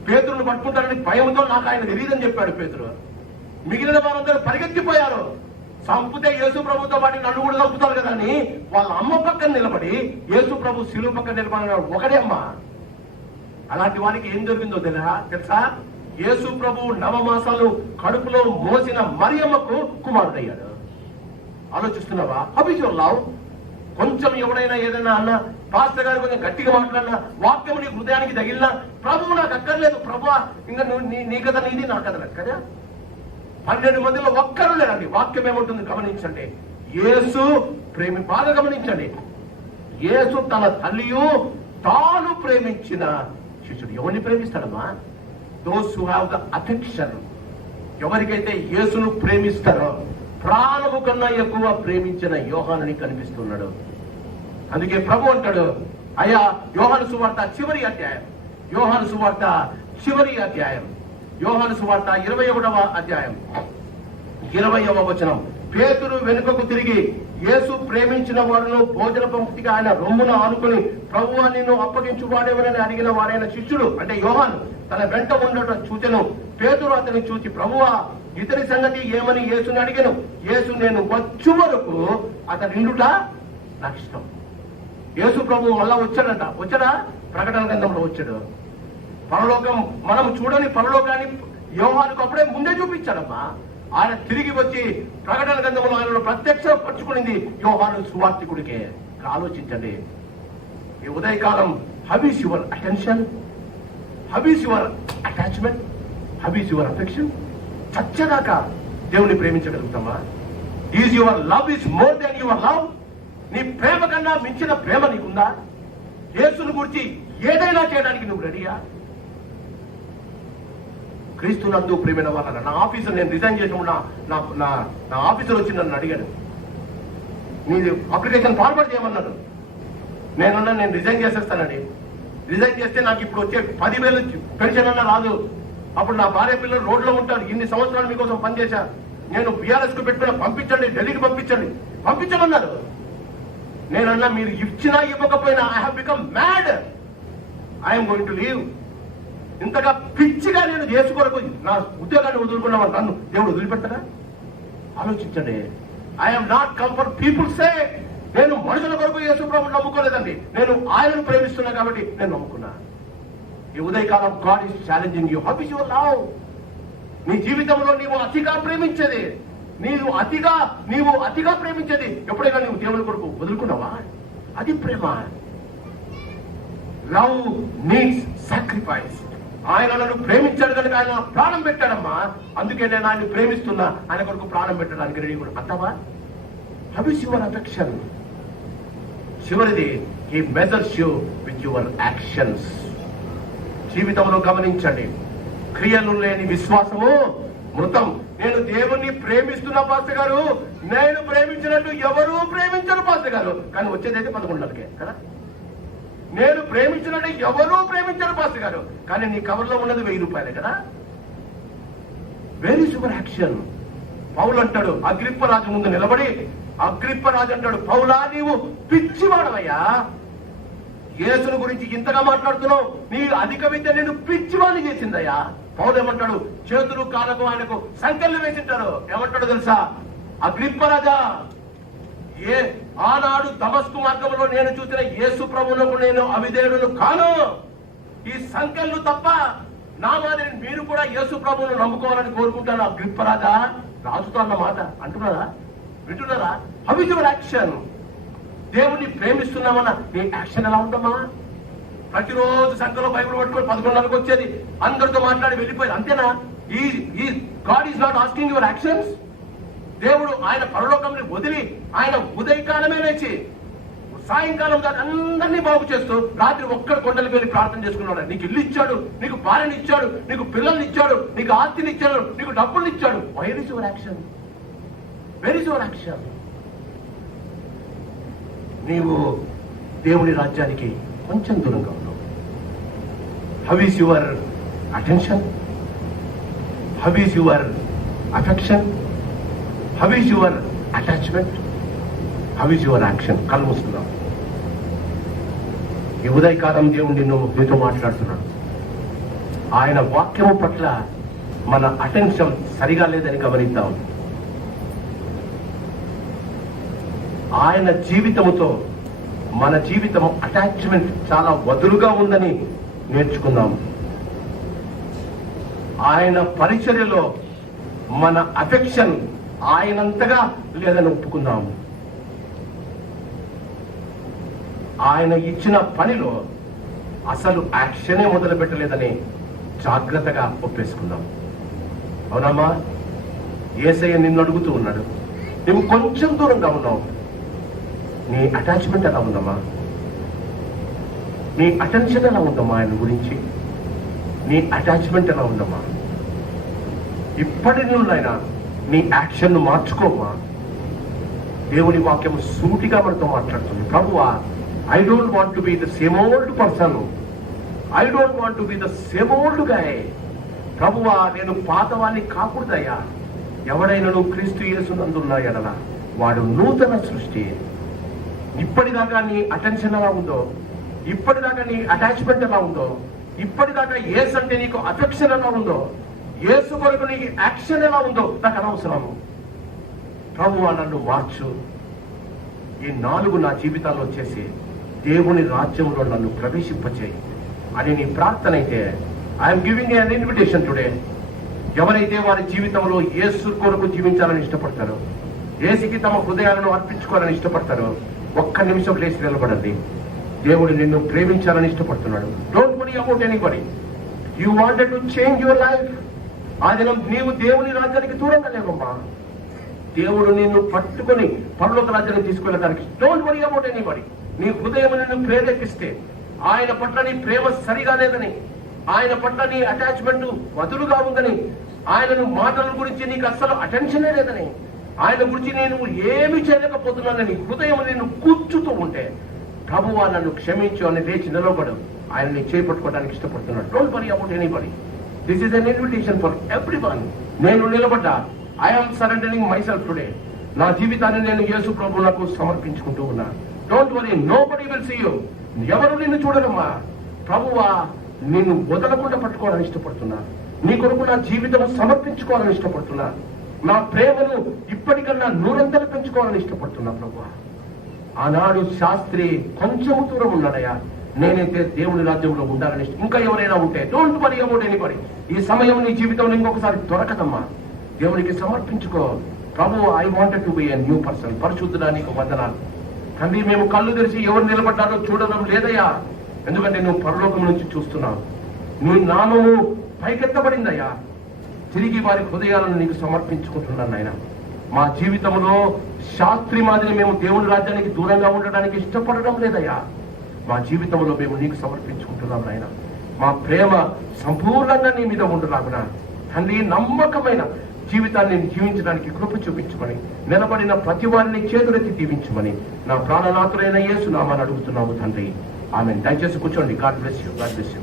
పేతురును పట్టుకుంటారని భయంతో నాకు ఆయన తెలియదని చెప్పాడు పేతురు. మిగిలిన వారందరూ పరిగెత్తిపోయారు. చంపితే యేసు ప్రభుతో పాటు నన్ను కూడా చంపుతారు కదా అని వాళ్ళ అమ్మ పక్కన నిలబడి యేసు ప్రభు శిలువ పక్కన నిలబడినాడు ఒకడే అమ్మ. అలాంటి వారికి ఏం జరిగిందో తెలుసా? యేసు ప్రభు నవమాసాలు కడుపులో మోసిన మరియమ్మకు కుమారుడయ్యాడు. ఆలోచిస్తున్నావా? అభిజోల్లావు కొంచెం ఎవడైనా ఏదైనా అన్నా, పాస్టర్ గారు కొంచెం గట్టిగా మాట్లాడినా, వాక్యం నీ హృదయానికి తగిలినా, ప్రభువు నాకు అక్కర్లేదు, ప్రభు ఇంకా నీ కథ నీది, నా కథ కదా. 12 మందిలో ఒక్కరు లేరండి. వాక్యం ఏముంటుంది గమనించండి. యేసు బాగా గమనించండి. యేసు తన తల్లియు తాను ప్రేమించిన శిష్యుడు. ఎవరిని ప్రేమిస్తాడమ్మా? Those who have the affection. ఎవరికైతే యేసును ప్రేమిస్తారో ప్రాణము కన్నా ఎక్కువ ప్రేమించిన యోహానుని కనిపిస్తున్నాడు. అందుకే ప్రభు అంటాడు, అయ్యా యోహాను సువార్త చివరి అధ్యాయం, యోహాను సువార్త చివరి అధ్యాయం, యోహాను సువార్త 21వ అధ్యాయం 20వ వచనం. పేతురు వెనుకకు తిరిగి యేసు ప్రేమించిన వాడును భోజన పంక్తిగా ఆయన రొమ్మున ఆనుకుని ప్రభువా నిన్ను అప్పగించు వాడేవనని అడిగిన వారైన శిష్యుడు అంటే యోహాను తన వెంట ఉండటం చూచెను. పేతురు అతని చూచి ప్రభువా ఇతని సంగతి ఏమని యేసుని అడిగాను. యేసు నేను వచ్చు వరకు అతని ఇండుట నాకు ఇష్టం. యేసు ప్రభు మళ్ళా వచ్చాడా? ప్రకటన గ్రంథంలో వచ్చాడు. పరలోకం మనం చూడని పరలోకాన్ని యోహానుకు అప్పుడే ముందే చూపించాడమ్మా. ఆయన తిరిగి వచ్చి ప్రకటన గ్రంథంలో ఆయన ప్రత్యక్ష పరుచుకునింది యోహాను సువార్తికుడికే. ఆలోచించండి. ఈ ఉదయకాలం how is your attention, how is your attachment, how is your affection? చచ్చదాకా దేవుని ప్రేమించగలుగుతామా? Is your love is more than your love? నీ ప్రేమ కన్నా మించిన ప్రేమ నీకుందా? యేసును గురించి ఏదైనా చేయడానికి నువ్వు రెడీయా? క్రీస్తు నందు ప్రేమైన వాళ్ళ నా ఆఫీసర్ నేను రిజైన్ చేసి ఉన్నా, నా ఆఫీసర్ వచ్చి నన్ను అడిగాడు, మీది అప్లికేషన్ ఫార్వర్డ్ చేయమన్నాడు. నేనన్నా నేను రిజైన్ చేసేస్తానండి. రిజైన్ చేస్తే నాకు ఇప్పుడు వచ్చే 10,000 పెన్షన్ అన్నా రాదు. అప్పుడు నా భార్య పిల్లలు రోడ్లో ఉంటారు. ఇన్ని సంవత్సరాలు మీకోసం పనిచేశా, నేను బీఆర్ఎస్ కు పెట్టుకుని పంపించండి, ఢిల్లీకి పంపించమన్నారు. నేనన్నా మీరు ఇచ్చినా ఇవ్వకపోయినా I have become mad, I'm going to leave. ఇంతగా పిచ్చిగా నేను చేసుకోరకు నా ఉద్యోగాన్ని వదులుకున్నామని నన్ను దేవుడు వదిలిపెట్టగా? ఆలోచించండి. I'm not come for people say. నేను మనుషుల కొరకు యేసు ప్రభువుని నమ్ముకోలేదండి, నేను ఆయనను ప్రేమిస్తున్నా కాబట్టి నేను నమ్ముకున్నా. ఈ ఉదయకాలం God is challenging you. How is your love? నీ జీవితంలో నీవు అతిగా ప్రేమించేది, నీవు అతిగా ప్రేమించేది ఎప్పుడైనా నువ్వు దేవుని కొరకు వదులుకున్నావా? అది ప్రేమ. Love needs sacrifice. ఆయన నన్ను ప్రేమించాడు కనుక ఆయన ప్రాణం పెట్టాడమ్మా. అందుకే నేను ఆయన్ని ప్రేమిస్తున్నా, ఆయన కొరకు ప్రాణం పెట్టడానికి రెడీ కూడా. అంటావా? How is your affection? చివరిది, he measures you with your actions. జీవితంలో గమనించండి, క్రియలు లేని విశ్వాసము మృతం. నేను దేవుణ్ణి ప్రేమిస్తున్నా పాస్టర్ గారు, నేను ప్రేమించినట్టు ఎవరూ ప్రేమించరు పాస్టర్ గారు, కానీ వచ్చేదైతే 11 కదా. నేను ప్రేమించినట్టు ఎవరూ ప్రేమించరు పాస్టర్ గారు, కానీ నీ కవర్లో ఉన్నది 1000 రూపాయలే కదా. Where is your action? Paul అంటాడు అగ్రిప్పరాజు ముందు నిలబడి, అగ్రిప్పరాజు అంటాడు, పౌలా నీవు పిచ్చివాడవయ్యా, యేసును గురించి ఇంతగా మాట్లాడుతున్నావు, నీ అధిక విద్య నేను పిచ్చివాణి చేసిందయ్యా. పౌలు ఏమంటాడు? చేతులు కాళ్ళకు ఆయనకు సంకెళ్ళు వేసింటారు. ఏమంటాడు తెలుసా? అగ్రిప్పరాజా, ఆనాడు దమస్కు మార్గంలో నేను చూసిన యేసు ప్రభువునకు నేను అవిధేయుడును కాను. ఈ సంకెళ్ళు తప్ప నా మాదిరి మీరు కూడా యేసు ప్రభువును నమ్ముకోవాలని కోరుకుంటాను. అగ్రిప్పరాజా, రాజుతో అన్న మాట అంటున్నారా? వింటున్నారా? How is your action? దేవుణ్ణి ప్రేమిస్తున్నామన్నా నీ యాక్షన్ ఎలా ఉందమ్మా? ప్రతిరోజు సంఖ్యలో బైబిల్ పట్టుకొని 11:30 వచ్చేది, అందరితో మాట్లాడి వెళ్ళిపోయేది, అంతేనా? ఈ God is not asking your actions. దేవుడు ఆయన పరలోకంని వదిలి ఆయన ఉదయకాలమే లేచి సాయంకాలం దాకా అందరినీ బాగు చేస్తూ రాత్రి ఒక్కడు కొండలకు వెళ్ళి ప్రార్థన చేసుకున్నాడు. నీకు ఇల్లు ఇచ్చాడు, నీకు భార్యని ఇచ్చాడు, నీకు పిల్లల్ని ఇచ్చాడు, నీకు ఆస్తిని ఇచ్చాడు, నీకు డబ్బులు ఇచ్చాడు. Wire is your action? Where is your action? నీవు దేవుని రాజ్యానికి కొంచెం దూరంగా ఉన్నావు. How is your attention? How is your affection? How is your attachment? How is your action? కళ్ళు మూసుకున్నావు. ఈ ఉదయకాలం దేవుడు నీతో మాట్లాడుతున్నాడు. ఆయన వాక్యము పట్ల మన అటెన్షన్ సరిగా లేదని గమనిద్దాం. ఆయన జీవితముతో మన జీవితము అటాచ్మెంట్ చాలా వదులుగా ఉందని నేర్చుకుందాం. ఆయన పరిచర్యలో మన అఫెక్షన్ ఆయనంతగా లేదని ఒప్పుకుందాం. ఆయన ఇచ్చిన పనిలో అసలు యాక్షనే మొదలు పెట్టలేదని జాగ్రత్తగా ఒప్పేసుకుందాం. అవునమ్మా? యేసయ్య నిన్ను అడుగుతూ ఉన్నాడు, నువ్వు కొంచెం దూరంగా ఉన్నావు, నీ అటాచ్మెంట్ ఎలా ఉందమ్మా? నీ అటెన్షన్ ఎలా ఉందమ్మా? ఆయన గురించి నీ అటాచ్మెంట్ ఎలా ఉందమ్మా? ఇప్పటి నుండైనా నీ యాక్షన్ మార్చుకోమా. దేవుని వాక్యము సూటిగా మనతో మాట్లాడుతుంది. ప్రభువా, I don't want to be the same old person. I don't want to be the same old guy. ప్రభువా, నేను పాతవాన్ని కాకూడదయ్యా. ఎవడైనా క్రీస్తు యేసునందున్న ఎడల వాడు నూతన సృష్టి. ఇప్పటిదాకా నీ అటెన్షన్ ఎలా ఉందో, ఇప్పటిదాకా నీ అటాచ్మెంట్ ఎలా ఉందో, ఇప్పటిదాకా యేసు అంటే నీకు అఫెక్షన్ ఎలా ఉందో, యేసు కొరకు నీ యాక్షన్ ఎలా ఉందో నాకు అనవసరము. ప్రభువా, నన్ను మార్చు. ఈ 4 నా జీవితాల్లో వచ్చేసి దేవుని రాజ్యంలో నన్ను ప్రవేశింపచేయి అని నీ ప్రార్థన అయితే, I'm giving N invitation today. ఎవరైతే వారి జీవితంలో యేసు కొరకు జీవించాలని ఇష్టపడతారో, యేసుకి తమ హృదయాలను అర్పించుకోవాలని ఇష్టపడతారో, ఒక్క నిమిషం లేచి నిలబడండి. దేవుడు నిన్ను ప్రేమించాలని ఇష్టపడుతున్నాడు. Don't worry about anybody. You wanted to change your life. ఆ దినం నీవు దేవుని రాజ్యానికి దూరంగా లేవమ్మా. దేవుడు నిన్ను పట్టుకొని పరలోక రాజ్యానికి తీసుకెళ్ళడానికి డోంట్ వరీ అబౌట్ ఎనీబడీ. నీ హృదయం నిన్ను ప్రేరేపిస్తే, ఆయన పట్ల నీ ప్రేమ సరిగా లేదని, ఆయన పట్ల నీ అటాచ్మెంట్ వదులుగా ఉందని, ఆయనను మాటల గురించి నీకు అస్సలు అటెన్షనే లేదని, ఆయన గురించి నేను ఏమి చేయలేకపోతున్నానని హృదయం నిన్ను కూర్చుతూ ఉంటే, ప్రభువా నన్ను క్షమించు అని లేచి నిలబడు. ఆయనని చేపట్టుకోవడానికి ఇష్టపడుతున్నాడు. Don't worry about anybody. This is an invitation for everyone. నేను నిలబడ్డా. I'm surrendering myself today. నా జీవితాన్ని నేను యేసు ప్రభువులకు సమర్పించుకుంటూ ఉన్నా. Don't worry, nobody will see you. ఎవరు నిన్ను చూడరమ్మా. ప్రభువా, నిన్ను వదలకుండా పట్టుకోవాలని ఇష్టపడుతున్నా. నీ కొరకు నా జీవితం సమర్పించుకోవాలని ఇష్టపడుతున్నా. నా ప్రేమను ఇప్పటికన్నా 100 పెంచుకోవాలని ఇష్టపడుతున్నా. ప్రభువా, ఆనాడు శాస్త్రి కొంచెం దూరం ఉన్నాడయ్యా, నేనైతే దేవుని రాజ్యంలో ఉండాలని. ఇంకా ఎవరైనా ఉంటే డోంట్ వరీ అబౌట్ ఎనీబడీ. ఈ సమయం నీ జీవితంలో ఇంకొకసారి దొరకదమ్మా. దేవునికి సమర్పించుకో. ప్రభు, I wanted to be a new person. పరిశుద్ధుడా, నీకు వందనాలు తండ్రి. మేము కళ్ళు తెరిచి ఎవరు నిలబడ్డారో చూడడం లేదయ్యా, ఎందుకంటే నువ్వు పరలోకం నుంచి చూస్తున్నావు. నీ నామము పైకెత్తబడిందయ్యా. తిరిగి వారి హృదయాలను నీకు సమర్పించుకుంటున్నాను నాయన. మా జీవితంలో శాస్త్రి మాదిరి మేము దేవుని రాజ్యానికి దూరంగా ఉండడానికి ఇష్టపడడం లేదయ్యా. మా జీవితంలో మేము నీకు సమర్పించుకుంటున్నాం నాయన. మా ప్రేమ సంపూర్ణంగా నీ మీద ఉండలాగునా తండ్రి. నమ్మకమైన జీవితాన్ని జీవించడానికి కృప చూపించమని, నిలబడిన ప్రతి వారిని చేతులెత్తి దీవించమని నా ప్రాణనాథుడైన యేసు నామమున అడుగుతున్నాము తండ్రి. ఆమేన్. దయచేసి కూర్చోండి. God bless you. God bless you.